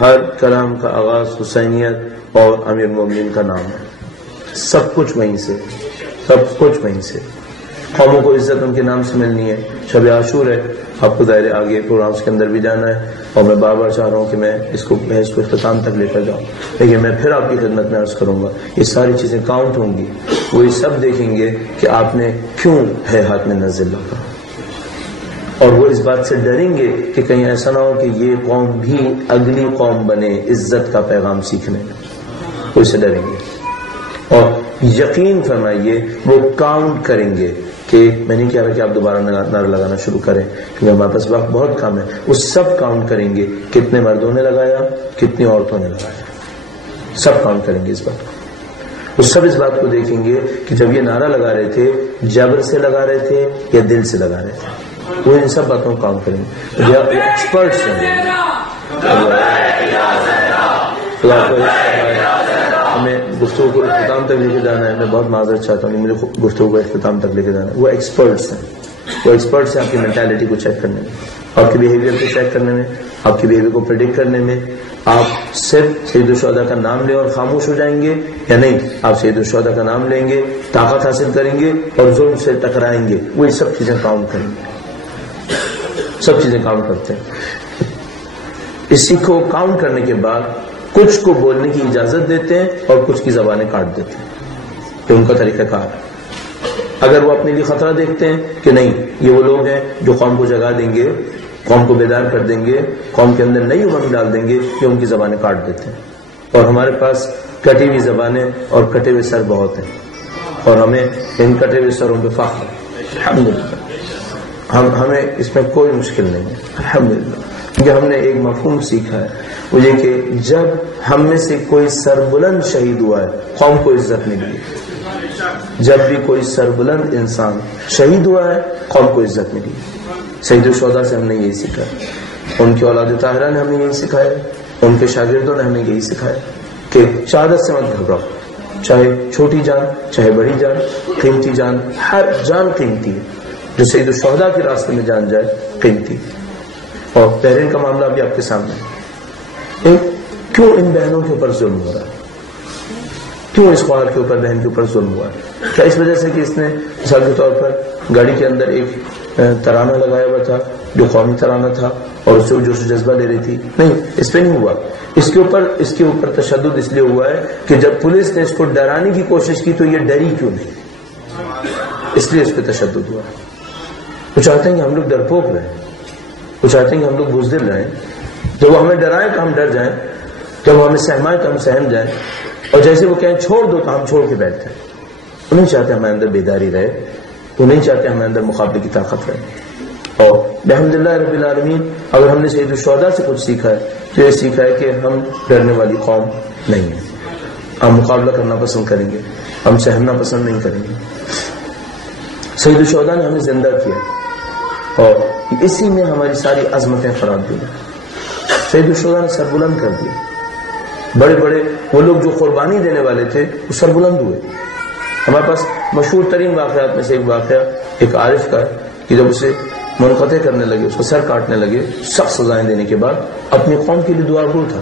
ہر کلام کا آغاز حسینیت اور امیر المومنین کا نام ہے، سب کچھ وہیں سے، سب کچھ وہیں سے۔ قوموں کو عزت ان کے نام سے ملنی ہے۔ شب عاشور ہے، آپ کو ظاہر آگے پروگرامس کے اندر بھی جانا ہے، اور میں بار بار چاہ رہا ہوں کہ میں اس کو بحث کو اختتام تک لے کر جاؤں، لیکن میں پھر آپ کی خدمت میں عرض کروں گا یہ ساری چیزیں کاؤنٹ ہوں گی، وہ یہ سب دیکھیں گے کہ آپ نے کیوں ہے ہاتھ میں نزل اللہ کا، اور وہ اس بات سے ڈریں گے کہ کہیں ایسا نہ ہو کہ یہ قوم بھی اگلی قوم بنے عزت کا پیغام سیکھنے، وہ اسے ڈریں گے۔ اور یقین فرمائیے وہ کاؤنٹ کریں گے کہ میں نہیں کہہ رہا کہ آپ دوبارہ نعرہ لگانا شروع کریں کیونکہ ہمارے پاس وقت بہت کم ہے، وہ سب کاؤنٹ کریں گے کتنے مردوں نے لگایا، کتنی عورتوں نے لگایا، سب کاؤنٹ کریں گے اس بات کو۔ وہ سب اس بات کو دیکھیں گے کہ جب یہ نعرہ لگا رہے تھے جبر سے لگا رہے تھے یا دل سے لگا رہے تھے، وہ ان سب باتوں کو کاؤنٹ کریں گے۔ یہ ایکسپرٹس ہیں، ہمیں گفتگو کو اختتام تک لے کے جانا ہے، میں بہت معذرت چاہتا ہوں کہ مجھے گفتگو کو اختتام تک لے کے جانا ہے۔ وہ ایکسپرٹس ہیں، وہ ایکسپرٹس ہیں آپ کی مینٹالٹی کو چیک کرنے میں، آپ کے بیہیویئر کو چیک کرنے میں، آپ کے بیہیویئر کو پریڈکٹ کرنے میں۔ آپ صرف سید الشہداء کا نام لیں اور خاموش ہو جائیں گے یا نہیں، آپ سید الشہداء کا نام لیں گے، طاقت حاصل کریں گے اور ظلم سے ٹکرائیں گے، وہ یہ سب چیزیں کاؤنٹ کریں گے، سب چیزیں کاؤنٹ کرتے ہیں۔ اسی کو کاؤنٹ کرنے کے بعد کچھ کو بولنے کی اجازت دیتے ہیں اور کچھ کی زبانیں کاٹ دیتے ہیں، یہ ان کا طریقہ کار ہے۔ اگر وہ اپنے لیے خطرہ دیکھتے ہیں کہ نہیں یہ وہ لوگ ہیں جو قوم کو جگا دیں گے، قوم کو بیدار کر دیں گے، قوم کے اندر نئی امنگ ڈال دیں گے، یہ ان کی زبانیں کاٹ دیتے ہیں۔ اور ہمارے پاس کٹی ہوئی زبانیں اور کٹے ہوئے سر بہت ہیں، اور ہمیں ان کٹے ہوئے سروں پہ فخر ہے، الحمدللہ، ہمیں اس میں کوئی مشکل نہیں ہے، الحمدللہ، کیونکہ ہم نے ایک مفہوم سیکھا ہے، وہ یہ کہ جب ہم میں سے کوئی سربلند شہید ہوا ہے قوم کو عزت ملی ہے، جب بھی کوئی سربلند انسان شہید ہوا ہے قوم کو عزت ملی ہے۔ سید الشہداء سے ہم نے یہی سیکھا ہے، ان کی اولاد طاہرہ نے ہمیں یہی سکھایا، ان کے شاگردوں نے ہمیں یہی سکھایا کہ شہادت سے مت گھبراؤ، چاہے چھوٹی جان چاہے بڑی جان، قیمتی جان، ہر جان قیمتی ہے، جو سید الشہداء کے راستے میں جان جائے قیمتی۔ اور بحرین کا معاملہ بھی آپ کے سامنے ہے، کیوں ان بہنوں کے اوپر ظلم ہو رہا ہے، کیوں اس خواہر کے اوپر بہن کے اوپر ظلم ہوا ہے؟ کیا اس وجہ سے کہ اس نے مثال کے طور پر گاڑی کے اندر ایک ترانہ لگایا ہوا تھا جو قومی ترانہ تھا اور اس سے جوش و جذبہ لے رہی تھی؟ نہیں، اس پہ نہیں ہوا۔ اس کے اوپر تشدد اس لیے ہوا ہے کہ جب پولیس نے اس کو ڈرانے کی کوشش کی تو یہ ڈری کیوں نہیں، اس لیے اس پہ تشدد ہوا۔ وہ چاہتے ہیں کہ ہم لوگ ڈرپوک رہیں، وہ چاہتے ہیں کہ ہم لوگ بزدل رہیں، جب وہ ہمیں ڈرائیں تو ہم ڈر جائیں، جب وہ ہمیں سہمائیں تو ہم سہم جائیں، اور جیسے وہ کہیں چھوڑ دو تو ہم چھوڑ کے بیٹھ جائیں۔ وہ نہیں چاہتے ہمارے اندر بیداری رہے، وہ نہیں چاہتے ہمارے اندر مقابلے کی طاقت رہے۔ اور الحمدللہ رب العالمین اگر ہم نے سید الشہداء سے کچھ سیکھا ہے تو یہ سیکھا ہے کہ ہم ڈرنے والی قوم نہیں ہیں، ہم مقابلہ کرنا پسند کریں گے، ہم سہمنا پسند نہیں کریں گے۔ سید الشہداء نے ہمیں زندہ کیا اور اسی میں ہماری ساری عظمتیں خراب ہوئی۔ سید الشہداء نے سر بلند کر دیا، بڑے بڑے وہ لوگ جو قربانی دینے والے تھے وہ سر بلند ہوئے۔ ہمارے پاس مشہور ترین واقعات میں سے ایک واقعہ ایک عارف کا ہے کہ جب اسے منقطع کرنے لگے، اس کو سر کاٹنے لگے، سخت سزائیں دینے کے بعد اپنی قوم کے لیے دعا گو تھا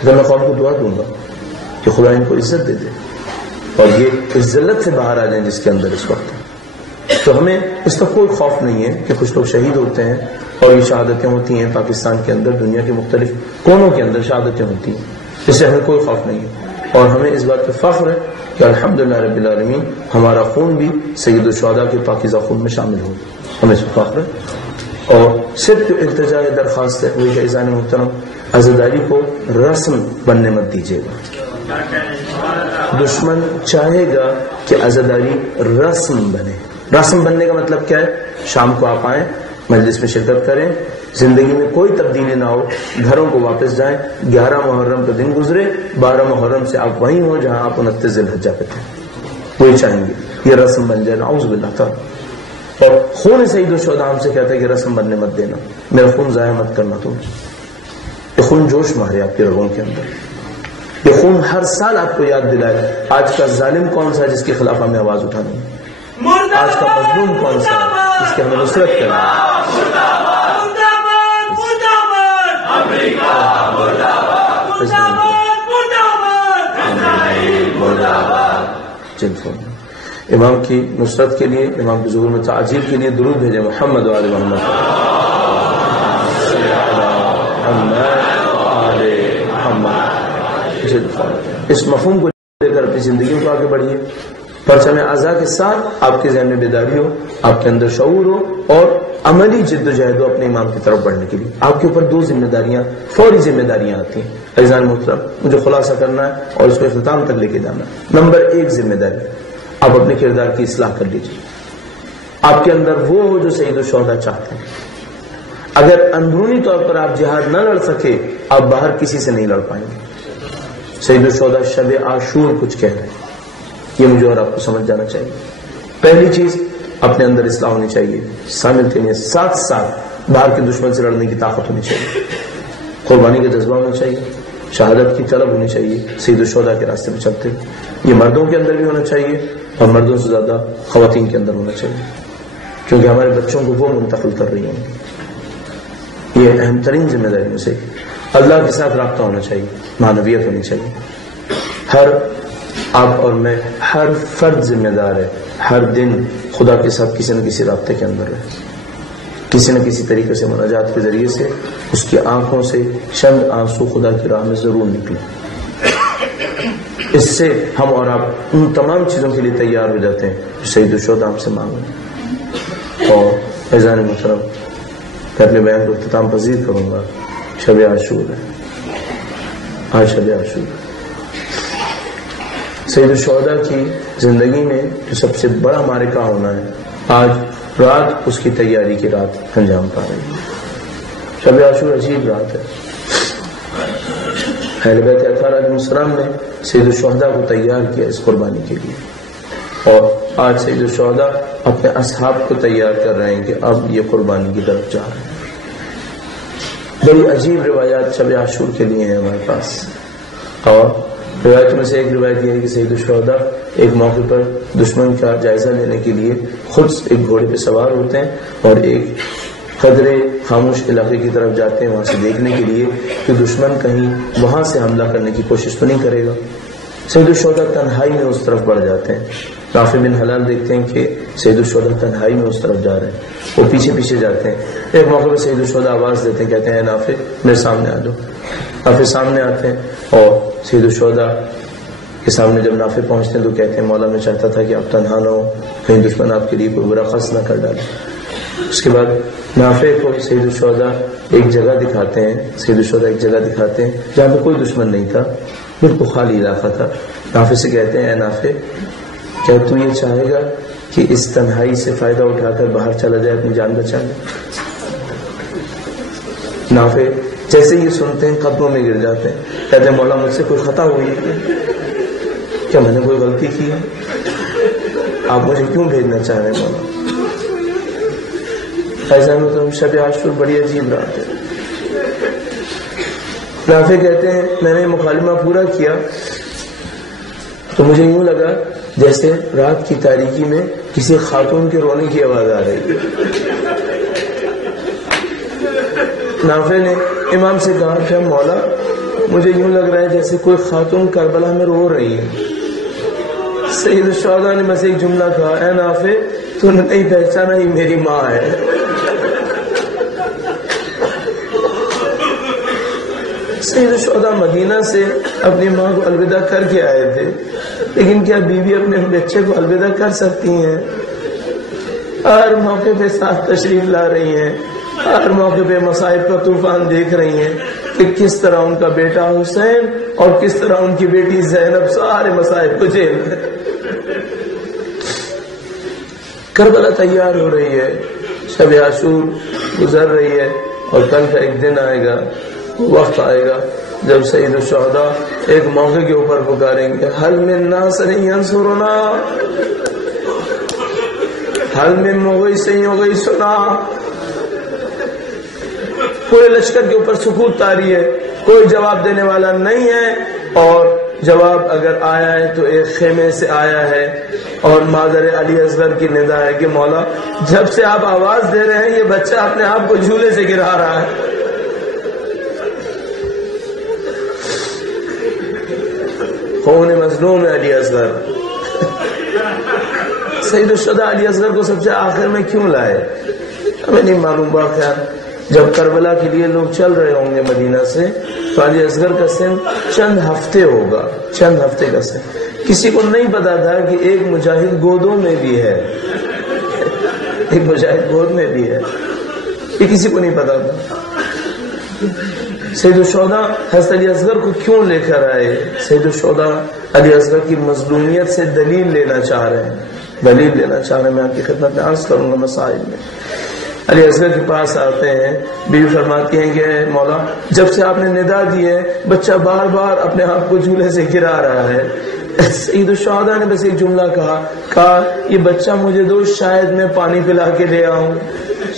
کہ میں قوم کو دعا دوں گا کہ خدا ان کو عزت دے دے اور یہ اس ذلت سے باہر آ جائیں جس کے اندر اس وقت ہے۔ تو ہمیں اس کا کوئی خوف نہیں ہے کہ کچھ لوگ شہید ہوتے ہیں اور یہ شہادتیں ہوتی ہیں پاکستان کے اندر، دنیا کے مختلف کونوں کے اندر شہادتیں ہوتی ہیں، اس سے ہمیں کوئی خوف نہیں ہے، اور ہمیں اس بات پہ فخر ہے کہ الحمدللہ رب العالمین ہمارا خون بھی سید الشہداء کے پاکیزہ خون میں شامل ہو، ہمیں اس پہ فخر ہے۔ اور صرف جو التجا درخواست ہے وہ عزیزان محترم، عزاداری کو رسم بننے مت دیجیے گا۔ دشمن چاہے گا کہ عزاداری رسم بنے۔ رسم بننے کا مطلب کیا ہے؟ شام کو آپ آئیں، مجلس میں شرکت کریں، زندگی میں کوئی تبدیلی نہ ہو، گھروں کو واپس جائیں، 11 محرم کا دن گزرے، 12 محرم سے آپ وہیں ہوں جہاں آپ 29 ذی الحجہ پہ تھے، وہی چاہیں گے، یہ رسم بن جائے، نعوذ باللہ تعالی۔ اور خون سید الشہداء ہم سے کہتا ہے کہ رسم بننے مت دینا، میرا خون ضائع مت کرنا تم۔ یہ خون جوش مارے آپ کی رگوں کے اندر، یہ خون ہر سال آپ کو یاد دلائے آج کا ظالم کون سا ہے جس کے خلاف ہمیں آواز اٹھانی ہے، آج کا مظلوم کون سا ہے جس کی ہمیں نصرت کرنا ہے۔ امام کی نصرت کے لیے، امام کے ظہور میں تعجیل کے لیے درود بھیجے محمد و آل محمد۔ اس مفہوم کو لے کر اپنی زندگیوں کو آگے بڑھیے، پرچم اعضاء کے ساتھ آپ کے ذہن میں بیداری ہو، آپ کے اندر شعور ہو، اور عملی جد و جہد ہو اپنے امام کی طرف بڑھنے کے لیے۔ آپ کے اوپر 2 ذمہ داریاں، فوری ذمہ داریاں آتی ہیں عزیزان محترم، مجھے خلاصہ کرنا ہے اور اس کو اختتام تک لے کے جانا ہے۔ نمبر 1 ذمہ داری، آپ اپنے کردار کی اصلاح کر لیجیے۔ آپ کے اندر وہ ہو جو سید الشہداء چاہتے ہیں۔ اگر اندرونی طور پر آپ جہاد نہ لڑ سکے، آپ باہر کسی سے نہیں لڑ پائیں گے۔ سید الشہداء شب عاشور کچھ کہہ رہے ہیں، یہ مجھے اور آپ کو سمجھ جانا چاہیے۔ پہلی چیز، اپنے اندر اصلاح ہونی چاہیے، ساتھ ساتھ باہر کے دشمن سے لڑنے کی طاقت ہونی چاہیے، قربانی کا جذبہ ہونا چاہیے، شہادت کی طلب ہونی چاہیے، سید الشہداء کے راستے پہ چلتے۔ یہ مردوں کے اندر بھی ہونا چاہیے اور مردوں سے زیادہ خواتین کے اندر ہونا چاہیے، کیونکہ ہمارے بچوں کو وہ منتقل کر رہی ہیں۔ یہ اہم ترین ذمہ داری میں سے اللہ کے ساتھ رابطہ ہونا چاہیے، معنویت ہونی چاہیے۔ ہر آپ اور میں، ہر فرد ذمہ دار ہے ہر دن خدا کے ساتھ کسی نہ کسی رابطے کے اندر ہے، کسی نہ کسی طریقے سے مناجات کے ذریعے سے اس کی آنکھوں سے چند آنسو خدا کی راہ میں ضرور نکلے۔ اس سے ہم اور آپ ان تمام چیزوں کے لیے تیار ہو جاتے ہیں جو سید الشہداء ہم سے مانگیں۔ اور عزیزان محترم، میں اپنے بیان کو اختتام پذیر کروں گا۔ شب عاشور ہے، آج شب عاشور ہے۔ سید الشہداء کی زندگی میں جو سب سے بڑا معرکہ ہونا ہے، آج رات اس کی تیاری کی رات انجام پا رہی ہے۔ شب عاشور عجیب رات ہے۔ اہل بیت اطہار علیہ السلام نے سید الشہداء کو تیار کیا اس قربانی کے لیے، اور آج سید الشہداء اپنے اصحاب کو تیار کر رہے ہیں کہ اب یہ قربانی کی طرف جا رہے ہیں۔ بڑی عجیب روایات شب عاشور کے لیے ہیں ہمارے پاس، اور روایتوں میں سے ایک روایت یہ ہے کہ سید الشہداء ایک موقع پر دشمن کا جائزہ لینے کے لیے خود ایک گھوڑے پہ سوار ہوتے ہیں اور ایک قدرے خاموش علاقے کی طرف جاتے ہیں، وہاں سے دیکھنے کے لیے کہ دشمن کہیں وہاں سے حملہ کرنے کی کوشش تو نہیں کرے گا۔ سید الشہداء تنہائی میں اس طرف بڑھ جاتے ہیں۔ نافع بن حلال دیکھتے ہیں کہ سید الشہداء تنہائی میں اس طرف جا رہے ہیں، وہ پیچھے پیچھے جاتے ہیں۔ ایک موقع پہ سید الشہداء آواز دیتے ہیں، کہتے ہیں اے نافع میرے سامنے آ جاؤ۔ نافع سامنے آتے ہیں اور سید الشہداء کے سامنے جب نافع پہنچتے ہیں تو کہتے ہیں مولا میں چاہتا تھا کہ آپ تنہا نہ ہو، کہیں دشمن آپ کے لیے کوئی برا قصد نہ کر ڈالے۔ اس کے بعد نافع کو سید الشہداء ایک جگہ دکھاتے ہیں، سید الشہداء ایک جگہ دکھاتے ہیں جہاں پہ کوئی دشمن نہیں تھا، بالکل خالی علاقہ تھا۔ نافع سے کہتے ہیں اے نافع، کیا تو یہ چاہے گا کہ اس تنہائی سے فائدہ اٹھا کر باہر چلا جائے اپنی جان بچا لے؟ نافع جیسے یہ سنتے ہیں قدموں میں گر جاتے ہیں، کہتے ہیں مولا مجھ سے کوئی خطا ہوئی ہے کیا، میں نے کوئی غلطی کی ہے؟ آپ مجھے کیوں بھیجنا چاہ رہے ہیں مولا؟ ایسا میں تو شب عاشور بڑی عجیب رات ہے۔ نافع کہتے ہیں میں نے مکالمہ پورا کیا تو مجھے یوں لگا جیسے رات کی تاریکی میں کسی خاتون کے رونے کی آواز آ رہی ہے۔ نافع نے امام سے کہا کہ مولا مجھے یوں لگ رہا ہے جیسے کوئی خاتون کربلا میں رو رہی ہے۔ سید الشہداء نے بس ایک جملہ کہا، اے نافع تو نے نہیں پہچانا یہ میری ماں ہے۔ سید الشہداء مدینہ سے اپنی ماں کو الوداع کر کے آئے تھے، لیکن کیا بیوی اپنے بچے کو الوداع کر سکتی ہیں؟ ہر موقع پہ ساتھ تشریف لا رہی ہیں، ہر موقع پہ مصائب کا طوفان دیکھ رہی ہیں کہ کس طرح ان کا بیٹا حسین اور کس طرح ان کی بیٹی زینب سارے مصائب کو جھیل رہے ہیں۔ کربلا تیار ہو رہی ہے، شب عاشور گزر رہی ہے، اور کل کا ایک دن آئے گا، وقت آئے گا جب سید الشہداء ایک موقع کے اوپر پکاریں گے، حل من ناصر ینصرنا، حل من مغیث یغیثنا۔ پورے لشکر کے اوپر سکوت طاری ہے، کوئی جواب دینے والا نہیں ہے، اور جواب اگر آیا ہے تو ایک خیمے سے آیا ہے، اور مادر علی اصغر کی ندا ہے کہ مولا جب سے آپ آواز دے رہے ہیں یہ بچہ اپنے آپ کو جھولے سے گرا رہا ہے۔ خون مظلوم علی اصغر۔ سید الشہداء علی اصغر کو سب سے آخر میں کیوں لائے ہمیں نہیں معلوم، باخیال جب کربلا کے لیے لوگ چل رہے ہوں گے مدینہ سے تو علی اصغر کا سن چند ہفتے ہوگا، چند ہفتے کا سن۔ کسی کو نہیں پتا تھا کہ ایک مجاہد گودوں میں بھی ہے، ایک مجاہد گود میں بھی ہے، یہ کسی کو نہیں پتا تھا۔ سید الشہداء حضرت علی اصغر کو کیوں لے کر آئے؟ سید الشہداء علی اصغر کی مظلومیت سے دلیل لینا چاہ رہے ہیں، دلیل لینا چاہ رہے ہیں۔ میں آپ کی خدمت میں عرض کروں گا مسائل میں۔ علی اصغر کے پاس آتے ہیں، بیوی فرماتی ہیں کہ مولا جب سے آپ نے ندا دی ہے بچہ بار بار اپنے آپ کو جھولے سے گرا رہا ہے۔ سید الشہداء نے بس ایک جملہ کہا یہ بچہ مجھے دو، شاید میں پانی پلا کے لے آؤں،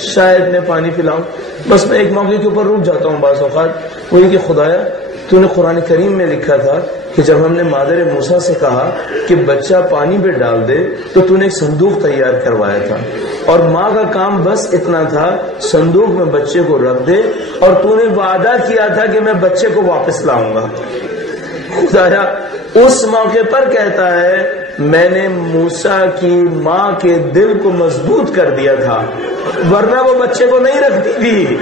شاید میں پانی پلاؤں۔ بس میں ایک موقع کے اوپر رک جاتا ہوں بعض اوقات، وہی کہ خدایا تو نے قرآن کریم میں لکھا تھا کہ جب ہم نے مادر موسیٰ سے کہا کہ بچہ پانی پہ ڈال دے تو تو نے ایک صندوق تیار کروایا تھا، اور ماں کا کام بس اتنا تھا صندوق میں بچے کو رکھ دے، اور تو نے وعدہ کیا تھا کہ میں بچے کو واپس لاؤں گا۔ خدایا اس موقع پر کہتا ہے میں نے موسیٰ کی ماں کے دل کو مضبوط کر دیا تھا، ورنہ وہ بچے کو نہیں رکھتی تھی۔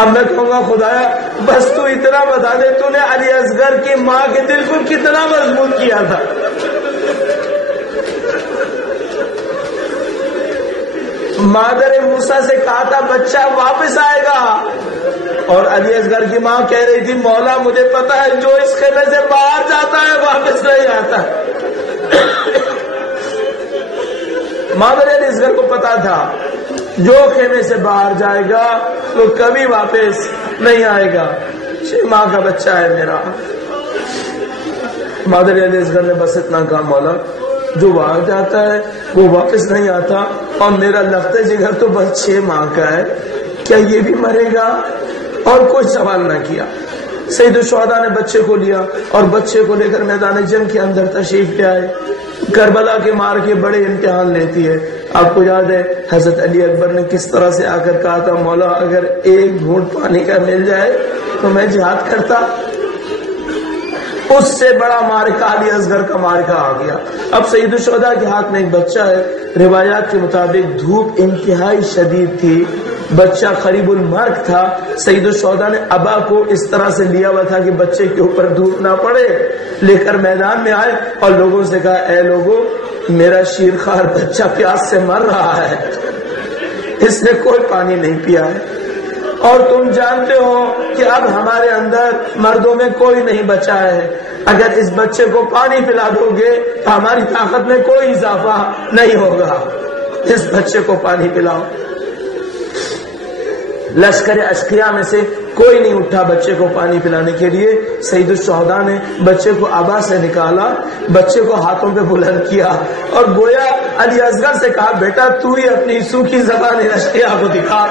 اب میں کہوں گا خدایا بس تو اتنا بتا دے تو نے علی اصغر کی ماں کے دل کو کتنا مضبوط کیا تھا۔ مادر موسیٰ سے کہا تھا بچہ واپس آئے گا، اور علی اصغر کی ماں کہہ رہی تھی مولا مجھے پتا ہے جو اس خیمے سے باہر جاتا ہے واپس نہیں آتا۔ مادر علی اصغر کو پتا تھا جو خیمے سے باہر جائے گا تو کبھی واپس نہیں آئے گا، ماں کا بچہ ہے میرا۔ مادر علی اصغر نے بس اتنا کہا مولا جو باہر جاتا ہے وہ واپس نہیں آتا، اور میرا لخت جگر تو بس 6 ماہ کا ہے، کیا یہ بھی مرے گا؟ اور کوئی سوال نہ کیا۔ سید الشہداء نے بچے کو لیا اور بچے کو لے کر میدان جنگ کے اندر تشریف لے آئے۔ کربلا کے مار کے بڑے امتحان لیتی ہے۔ آپ کو یاد ہے حضرت علی اکبر نے کس طرح سے آ کر کہا تھا مولا اگر ایک گھونٹ پانی کا مل جائے تو میں جہاد کرتا۔ اس سے بڑا مارکہ علی اصغر کا مارکہ آ گیا۔ اب سید الشہداء کے ہاتھ میں ایک بچہ ہے، روایات کے مطابق دھوپ انتہائی شدید تھی، بچہ قریب المرگ تھا۔ سید الشہداء نے ابا کو اس طرح سے لیا ہوا تھا کہ بچے کے اوپر دھوپ نہ پڑے، لے کر میدان میں آئے اور لوگوں سے کہا اے لوگوں میرا شیرخوار بچہ پیاس سے مر رہا ہے، اس نے کوئی پانی نہیں پیا ہے، اور تم جانتے ہو کہ اب ہمارے اندر مردوں میں کوئی نہیں بچا ہے، اگر اس بچے کو پانی پلا دو گے تو ہماری طاقت میں کوئی اضافہ نہیں ہوگا، اس بچے کو پانی پلاؤ۔ لشکر اشقیاء میں سے کوئی نہیں اٹھا بچے کو پانی پلانے کے لیے۔ سید الشہداء نے بچے کو ابا سے نکالا، بچے کو ہاتھوں پہ بلند کیا اور گویا علی اصغر سے کہا بیٹا تو ہی اپنی سوکھی زبان اشقیاء کو دکھا۔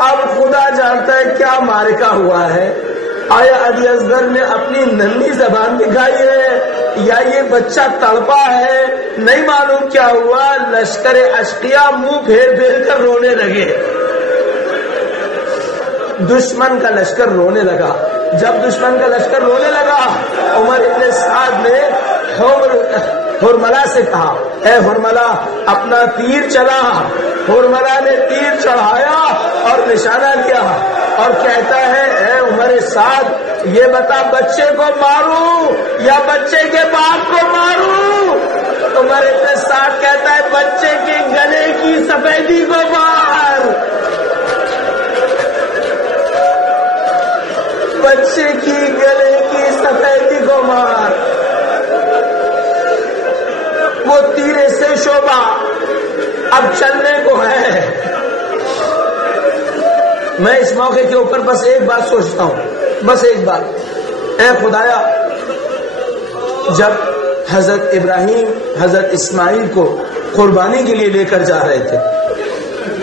اب خدا جانتا ہے کیا معرکہ ہوا ہے، آیا علی اصغر نے اپنی ننھی زبان دکھائی ہے یا یہ بچہ تڑپا ہے، نہیں معلوم کیا ہوا۔ لشکر اشقیاء منہ پھیر پھیر کر رونے لگے، دشمن کا لشکر رونے لگا، جب دشمن کا لشکر رونے لگا عمر ابن سعد نے حرملہ سے کہا اے حرملہ اپنا تیر چلا. حرملہ نے تیر چڑھایا اور نشانہ لیا اور کہتا ہے اے عمر سعد یہ بتا بچے کو ماروں یا بچے کے باپ کو ماروں؟ عمر ابن سعد کہتا ہے بچے کے گلے کی سفیدی کو مار. بچے کی گلے کی سفیدی کو مار. وہ تیرے سے شعبہ اب چلنے کو ہے. میں اس موقع کے اوپر بس ایک بات سوچتا ہوں, بس ایک بات. اے خدایا جب حضرت ابراہیم حضرت اسماعیل کو قربانی کے لیے لے کر جا رہے تھے,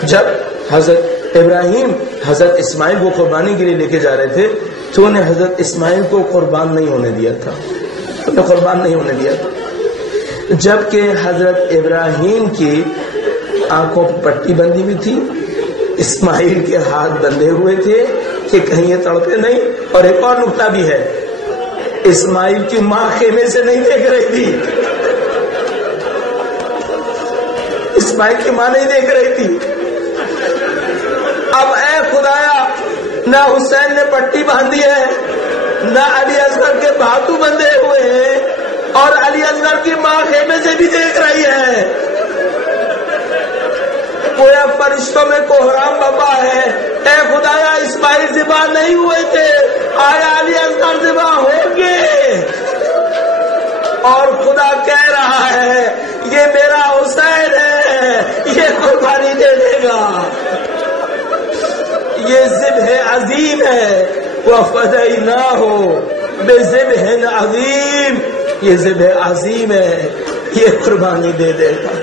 جب حضرت ابراہیم حضرت اسماعیل کو قربانی کے لیے لے کے جا رہے تھے تو انہیں حضرت اسماعیل کو قربان نہیں ہونے دیا تھا, انہیں قربان نہیں ہونے دیا تھا. جبکہ حضرت ابراہیم کی آنکھوں پر پٹی بندھی ہوئی تھی, اسماعیل کے ہاتھ بندھے ہوئے تھے کہ کہیں یہ تڑپے نہیں. اور ایک اور نقطہ بھی ہے, اسماعیل کی ماں خیمے سے نہیں دیکھ رہی تھی, اسماعیل کی ماں نہیں دیکھ رہی تھی. اب اے خدایا نہ حسین نے پٹی باندھی ہے, نہ علی اصغر کے باتو بندھے ہوئے ہیں, اور علی اصغر کی ماں خیمے سے بھی دیکھ رہی ہے. گویا فرشتوں میں کوہرام بپا ہے. اے خدایا اسماعیل ذبح نہیں ہوئے تھے, آیا علی اصغر ذبح ہوں گے؟ اور خدا کہہ رہا ہے یہ میرا حسین ہے, یہ قربانی دے دے گا. یہ ذبح عظیم ہے. وَفَدَيْنَاهُ بِذِبْحٍ عَظِيمٍ, یہ ذبح عظیم ہے, یہ قربانی دے دے گا.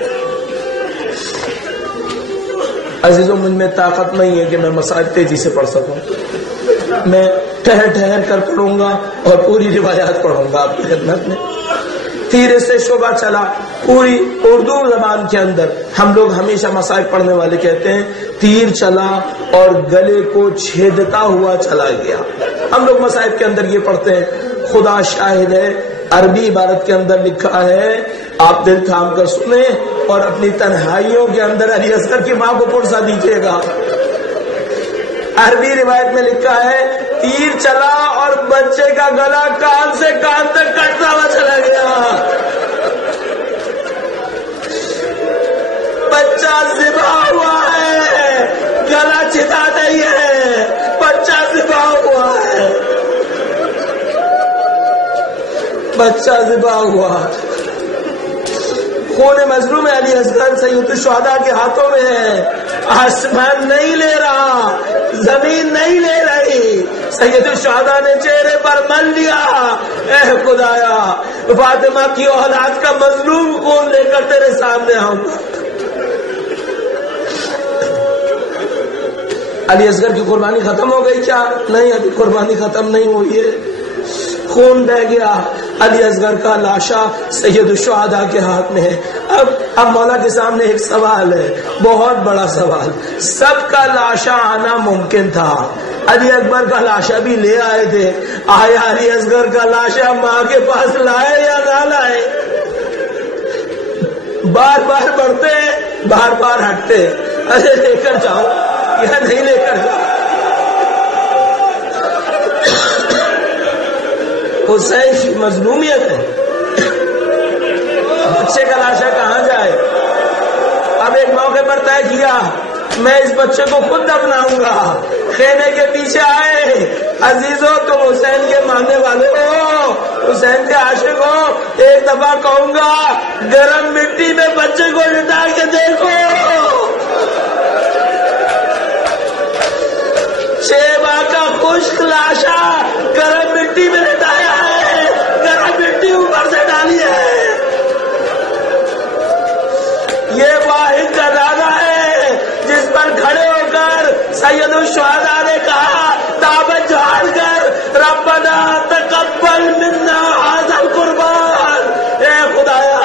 عزیزوں مجھ میں طاقت نہیں ہے کہ میں مسائل تیزی سے پڑھ سکوں. میں ٹھہر کر پڑھوں گا اور پوری روایات پڑھوں گا آپ کی خدمت میں. تیر سے شعبہ چلا, پوری اردو زبان کے اندر ہم لوگ ہمیشہ مسائل پڑھنے والے کہتے ہیں تیر چلا اور گلے کو چھیدتا ہوا چلا گیا. ہم لوگ مسائل کے اندر یہ پڑھتے ہیں. خدا شاہد ہے عربی عبارت کے اندر لکھا ہے, آپ دل تھام کر سنیں اور اپنی تنہائیوں کے اندر علی اصغر کی ماں کو پرسا دیجیے گا. عربی روایت میں لکھا ہے تیر چلا اور بچے کا گلا کان سے کان تک کٹتا ہوا چلا گیا. بچہ ذبح ہوا ہے, گلا چتا نہیں ہے, بچہ ذبح ہوا ہے, بچہ ذبح ہوا. خون مظلوم علی اصغر سید الشہداء کے ہاتھوں میں ہے. آسمان نہیں لے رہا, زمین نہیں لے رہی, سید الشہداء نے چہرے پر مل لیا. اے خدایا فاطمہ کی اولاد کا مظلوم خون لے کر تیرے سامنے آؤں گا. علی اصغر کی قربانی ختم ہو گئی کیا؟ نہیں, ابھی قربانی ختم نہیں ہوئی ہے. خون بہ گیا, علی اصغر کا لاشا سید الشہداء کے ہاتھ میں ہے. اب مولا کے سامنے ایک سوال ہے, بہت بڑا سوال. سب کا لاشا آنا ممکن تھا, علی اکبر کا لاشا بھی لے آئے تھے. آیا علی اصغر کا لاشا ماں کے پاس لائے یا نہ لائے؟ بار بار بڑھتے, بار بار ہٹتے. ارے لے کر جاؤ یا نہیں لے کر جاؤ. حسین کی مظلومیت ہے, بچے کا لاشا کہاں جائے؟ اب ایک موقع پر طے کیا میں اس بچے کو خود دفناؤں گا. خیمے کے پیچھے آئے. عزیزوں تم حسین کے ماننے والے ہو, حسین کے عاشق ہو, ایک دفعہ کہوں گا گرم مٹی میں بچے کو لٹا کے دیکھو. شیبہ کا خشک لاشا گرم مٹی میں لٹایا ہے, گرم مٹی اوپر سے ڈالی ہے. یہ واحد جنازہ ہے جس پر کھڑے ہو کر سید الشہداء نے کہا دعوت جھاڑ کر ربنا تقبل منا ھذا القربان, اے خدایا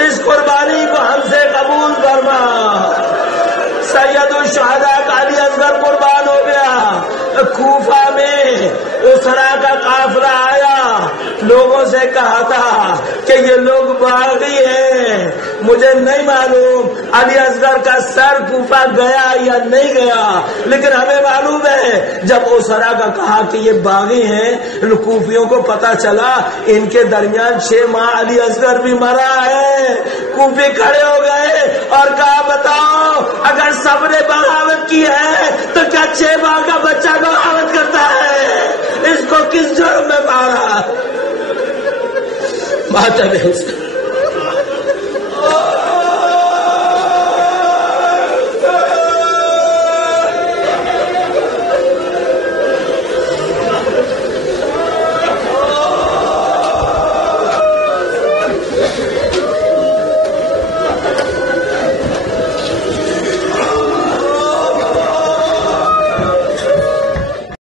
اس قربانی کو ہم سے قبول فرما. سید الشہداء کا علی اصغر قربان ہو گیا. کوفہ میں اسرا لوگوں سے کہا تھا کہ یہ لوگ باغی ہیں، مجھے نہیں معلوم علی اصغر کا سر کوفہ گیا یا نہیں گیا، لیکن ہمیں معلوم ہے جب اسرا کا کہا کہ یہ باغی ہیں، کوفیوں کو پتا چلا ان کے درمیان 6 ماہ علی اصغر بھی مرا ہے۔ کوفی کھڑے ہو گئے اور کہا بتاؤ اگر سب نے بغاوت کی ہے تو کیا 6 ماہ کا بچہ بغاوت کرتا ہے؟ اس کو کس جرم میں مارا؟ ماتم